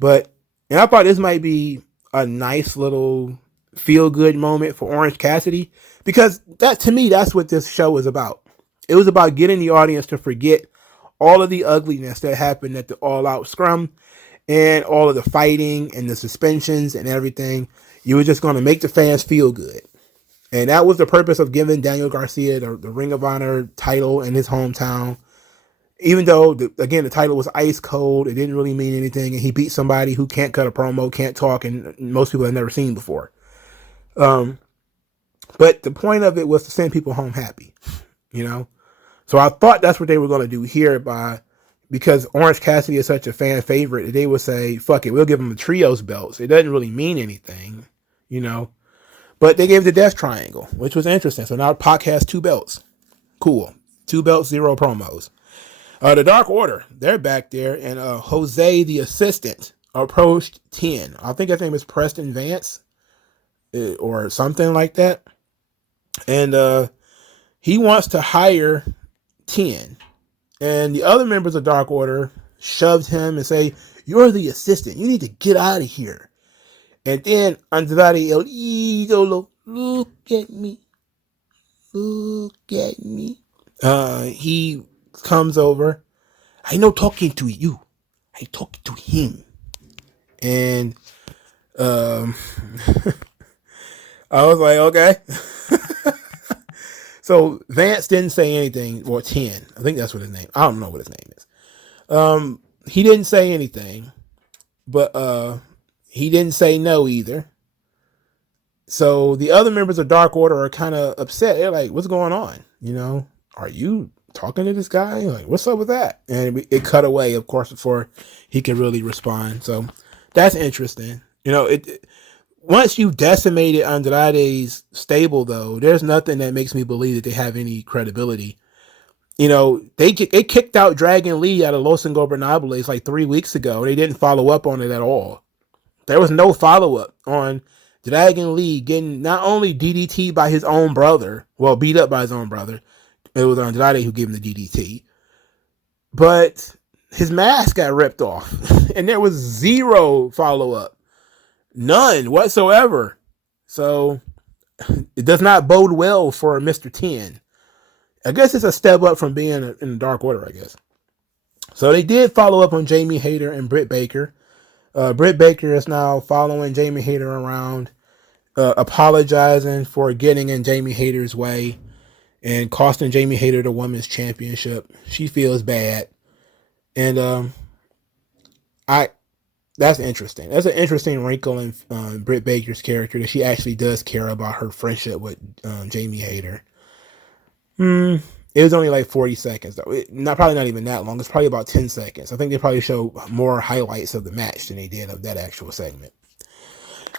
and I thought this might be a nice little feel-good moment for Orange Cassidy, because to me, that's what this show was about. It was about getting the audience to forget all of the ugliness that happened at the All Out Scrum and all of the fighting and the suspensions and everything. You were just going to make the fans feel good. And that was the purpose of giving Daniel Garcia the Ring of Honor title in his hometown. Even though, the title was ice cold, it didn't really mean anything. And he beat somebody who can't cut a promo, can't talk, and most people have never seen before. But the point of it was to send people home happy, So I thought that's what they were going to do here because Orange Cassidy is such a fan favorite, they would say, fuck it, we'll give him the trios belts. It doesn't really mean anything, But they gave the Death Triangle, which was interesting. So now Pac has 2 belts. Cool. 2 belts, 0 promos. The Dark Order, they're back there, and Jose, the assistant, approached 10. I think his name is Preston Vance, or something like that. And he wants to hire 10. And the other members of Dark Order shoved him and say, "You're the assistant. You need to get out of here." And then Andrade El Idolo, look at me. Look at me. He comes over. "I no talking to you. I talking to him." And I was like, okay. So Vance didn't say anything, or 10. I think that's what his name. I don't know what his name is. He didn't say anything, but he didn't say no either. So the other members of Dark Order are kind of upset. They're like, "What's going on? Are you talking to this guy? Like, what's up with that?" And it cut away, of course, before he could really respond. So that's interesting. Once you've decimated Andrade's stable, though, there's nothing that makes me believe that they have any credibility. They kicked out Dragon Lee out of Los Ingobernables like 3 weeks ago. They didn't follow up on it at all. There was no follow-up on Dragon Lee getting not only DDT by his own brother, beat up by his own brother. It was Andrade who gave him the DDT. But his mask got ripped off. And there was 0 follow-up. None whatsoever. So it does not bode well for Mr. 10. I guess it's a step up from being in the Dark Order, I guess. So they did follow up on Jamie Hayter and Britt Baker. Britt Baker is now following Jamie Hayter around, apologizing for getting in Jamie Hayter's way and costing Jamie Hayter the women's championship. She feels bad. And that's interesting. That's an interesting wrinkle in Britt Baker's character, that she actually does care about her friendship with Jamie Hayter. It was only like 40 seconds, though. Probably not even that long. It's probably about 10 seconds. I think they probably show more highlights of the match than they did of that actual segment.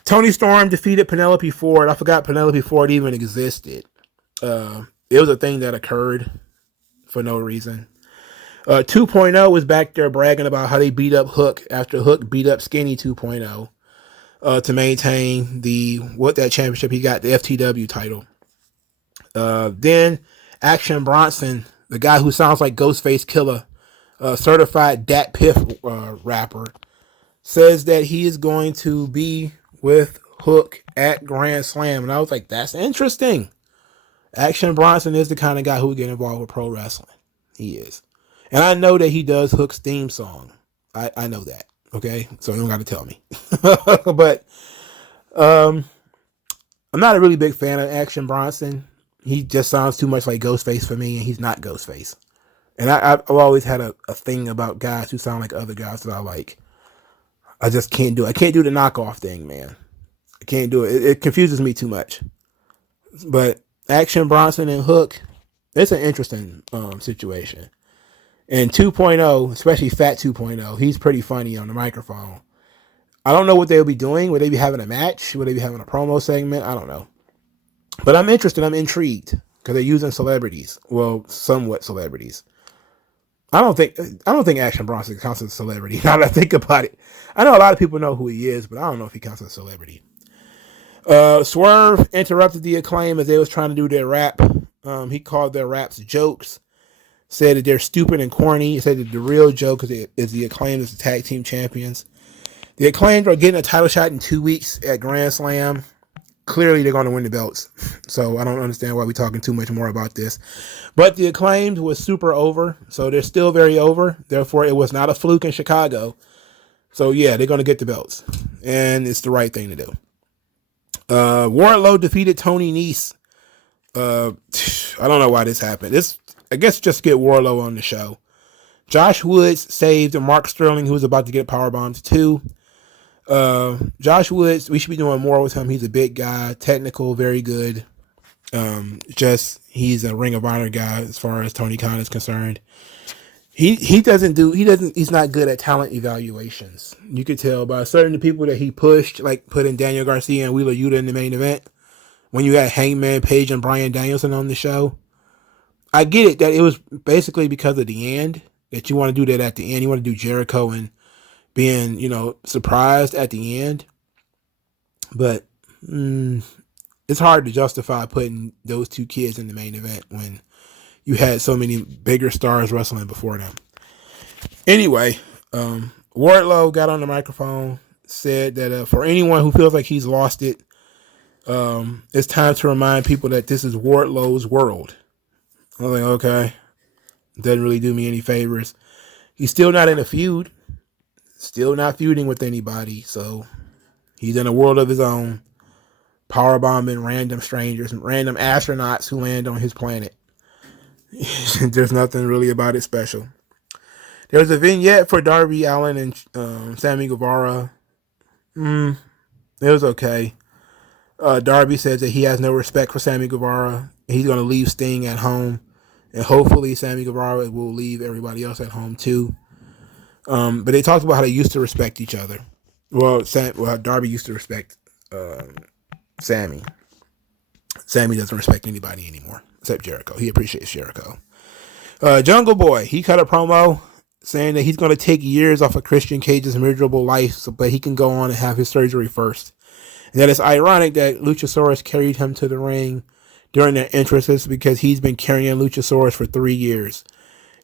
Toni Storm defeated Penelope Ford. I forgot Penelope Ford even existed. It was a thing that occurred for no reason. 2.0 was back there bragging about how they beat up Hook after Hook beat up Skinny 2.0 to maintain that championship he got, the FTW title. Then Action Bronson, the guy who sounds like Ghostface Killer, certified Dat Piff rapper, says that he is going to be with Hook at Grand Slam. And I was like, that's interesting. Action Bronson is the kind of guy who would get involved with pro wrestling. He is. And I know that he does Hook's theme song. I know that. Okay? So you don't got to tell me. But I'm not a really big fan of Action Bronson. He just sounds too much like Ghostface for me, and he's not Ghostface. And I've always had a thing about guys who sound like other guys that I like. I just can't do it. I can't do the knockoff thing, man. I can't do it. It confuses me too much. But Action Bronson and Hook, it's an interesting situation. And 2.0, especially Fat 2.0, he's pretty funny on the microphone. I don't know what they'll be doing. Would they be having a match? Would they be having a promo segment? I don't know. But I'm interested. I'm intrigued because they're using celebrities. Well, somewhat celebrities. I don't think Action Bronson counts as a celebrity. Now that I think about it, I know a lot of people know who he is, but I don't know if he counts as a celebrity. Swerve interrupted the Acclaim as they was trying to do their rap. He called their raps jokes. Said that they're stupid and corny. He said that the real joke is the Acclaim as the tag team champions. The Acclaimed are getting a title shot in 2 weeks at Grand Slam. Clearly, they're going to win the belts. So I don't understand why we're talking too much more about this. But the Acclaimed was super over. So they're still very over. Therefore, it was not a fluke in Chicago. So yeah, they're going to get the belts. And it's the right thing to do. Wardlow defeated Tony Nese. I don't know why this happened. I guess just get Wardlow on the show. Josh Woods saved Mark Sterling, who was about to get powerbombed too. Josh Woods, we should be doing more with him. He's a big guy, technical, very good. He's a Ring of Honor guy as far as Tony Khan is concerned. He's not good at talent evaluations. You could tell by certain people that he pushed, like putting Daniel Garcia and Wheeler Yuta in the main event. When you had Hangman Page and Bryan Danielson on the show, I get it that it was basically because of the end that you want to do that at the end. You want to do Jericho and being, surprised at the end. But it's hard to justify putting those two kids in the main event when you had so many bigger stars wrestling before them. Anyway, Wardlow got on the microphone, said that for anyone who feels like he's lost it, it's time to remind people that this is Wardlow's world. I was like, okay. Doesn't really do me any favors. He's still not in a feud. Still not feuding with anybody. So he's in a world of his own. Powerbombing random strangers, random astronauts who land on his planet. There's nothing really about it special. There's a vignette for Darby Allin and Sammy Guevara. It was okay. Darby says that he has no respect for Sammy Guevara. He's going to leave Sting at home. And hopefully Sammy Guevara will leave everybody else at home too. But they talked about how they used to respect each other. Well, Darby used to respect Sammy. Sammy doesn't respect anybody anymore except Jericho. He appreciates Jericho. Jungle Boy, he cut a promo saying that he's going to take years off of Christian Cage's miserable life, but he can go on and have his surgery first. And that it's ironic that Luchasaurus carried him to the ring during their entrances because he's been carrying Luchasaurus for 3 years.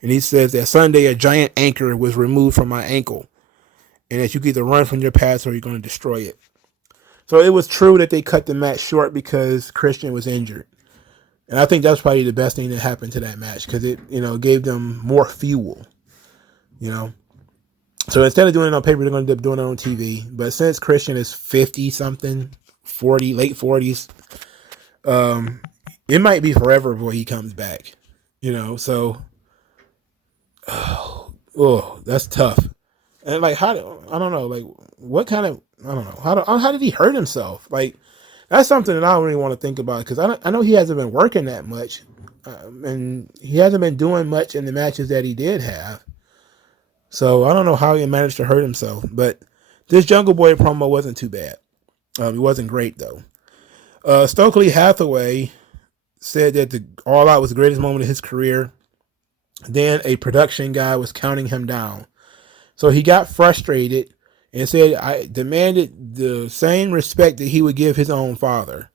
And he says that Sunday a giant anchor was removed from my ankle and that you can either run from your past or you're going to destroy it. So it was true that they cut the match short because Christian was injured. And I think that's probably the best thing that happened to that match because it, gave them more fuel, So instead of doing it on paper, they're going to end up doing it on TV. But since Christian is 50-something, 40, late 40s, it might be forever before he comes back, so, that's tough. And I don't know, what kind of, I don't know, how did he hurt himself? That's something that I don't really want to think about because I know he hasn't been working that much and he hasn't been doing much in the matches that he did have. So I don't know how he managed to hurt himself, but this Jungle Boy promo wasn't too bad. It wasn't great though. Stokely Hathaway said that the All Out was the greatest moment of his career. Then a production guy was counting him down. So he got frustrated and said, I demanded the same respect that he would give his own father.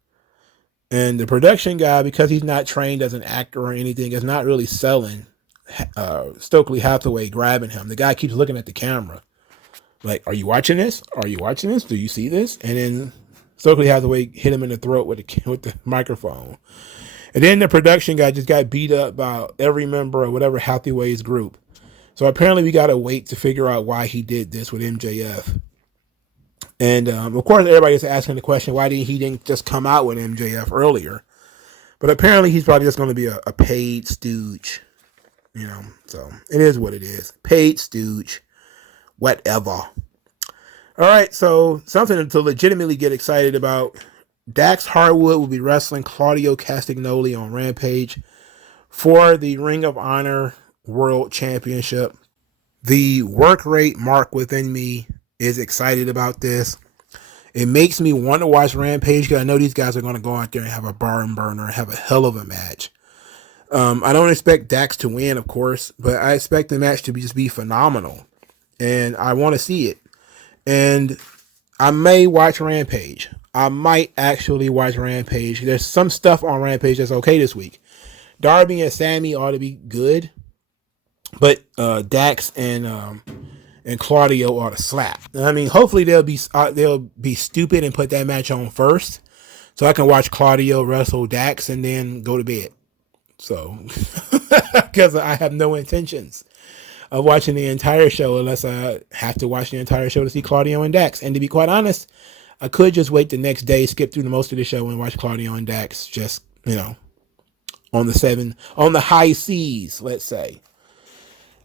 And the production guy, because he's not trained as an actor or anything, is not really selling Stokely Hathaway grabbing him. The guy keeps looking at the camera. Like, are you watching this? Are you watching this? Do you see this? And then Stokely Hathaway hit him in the throat with the microphone. And then the production guy just got beat up by every member of whatever Hathaway's group. So apparently we got to wait to figure out why he did this with MJF. And of course, everybody's asking the question, why didn't he just come out with MJF earlier? But apparently he's probably just going to be a paid stooge. You know, so it is what it is. Paid stooge. Whatever. All right, so something to legitimately get excited about. Dax Hardwood will be wrestling Claudio Castagnoli on Rampage for the Ring of Honor World Championship. The work rate mark within me is excited about this. It makes me want to watch Rampage because I know these guys are going to go out there and have a barn burner and have a hell of a match. I don't expect Dax to win, of course, but I expect the match to just be phenomenal. And I want to see it. And I may watch Rampage. I might actually watch Rampage. There's some stuff on Rampage that's okay this week. Darby and Sammy ought to be good. But Dax and Claudio ought to slap. I mean, hopefully they'll be stupid and put that match on first. So I can watch Claudio wrestle Dax and then go to bed. So, because I have no intentions of watching the entire show unless I have to watch the entire show to see Claudio and Dax. And to be quite honest, I could just wait the next day, skip through most of the show and watch Claudio and Dax just, on the high seas, let's say.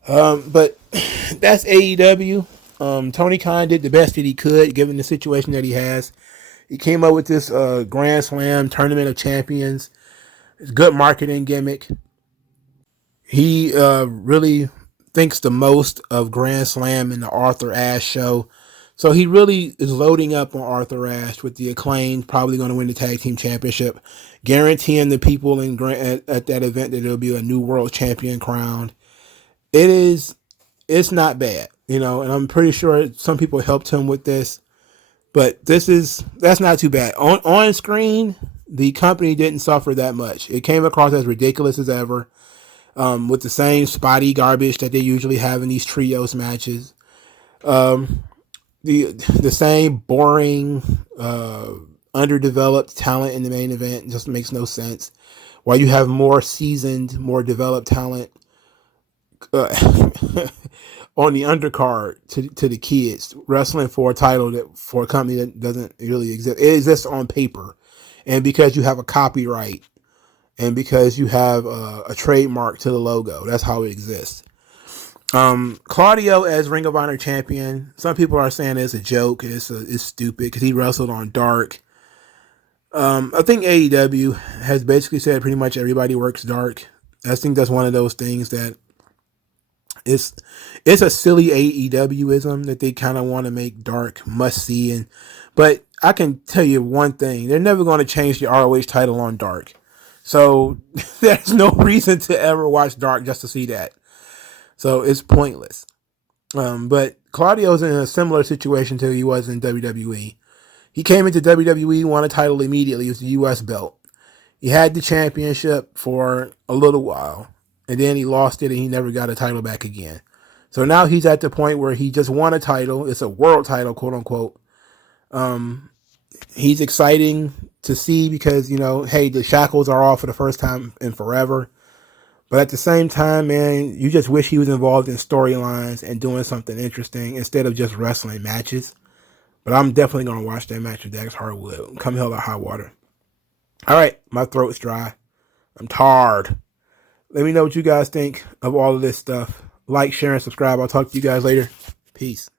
But that's AEW. Tony Khan did the best that he could given the situation that he has. He came up with this Grand Slam Tournament of Champions. It's a good marketing gimmick. He really thinks the most of Grand Slam and the Arthur Ashe show. So he really is loading up on Arthur Ashe with the Acclaimed, probably going to win the tag team championship, guaranteeing the people at that event that there'll be a new world champion crowned. It's not bad, and I'm pretty sure some people helped him with this, but that's not too bad. On screen, the company didn't suffer that much. It came across as ridiculous as ever, with the same spotty garbage that they usually have in these trios matches. The same boring, underdeveloped talent in the main event just makes no sense. While you have more seasoned, more developed talent on the undercard to the kids wrestling for a title for a company that doesn't really exist. It exists on paper, and because you have a copyright and because you have a trademark to the logo, that's how it exists. Claudio as Ring of Honor champion. Some people are saying it's a joke. It's stupid because he wrestled on Dark. I think AEW has basically said pretty much everybody works Dark. I think that's one of those things that it's a silly AEW-ism that they kind of want to make Dark must see. But I can tell you one thing: they're never going to change the ROH title on Dark. So there's no reason to ever watch Dark just to see that. So it's pointless. But Claudio's in a similar situation to he was in WWE. He came into WWE, won a title immediately. It was the U.S. belt. He had the championship for a little while, and then he lost it, and he never got a title back again. So now he's at the point where he just won a title. It's a world title, quote unquote. He's exciting to see because, hey, the shackles are off for the first time in forever. But at the same time, man, you just wish he was involved in storylines and doing something interesting instead of just wrestling matches. But I'm definitely going to watch that match with Dax Hardwood. Come hell or high water. All right, my throat's dry. I'm tired. Let me know what you guys think of all of this stuff. Like, share, and subscribe. I'll talk to you guys later. Peace.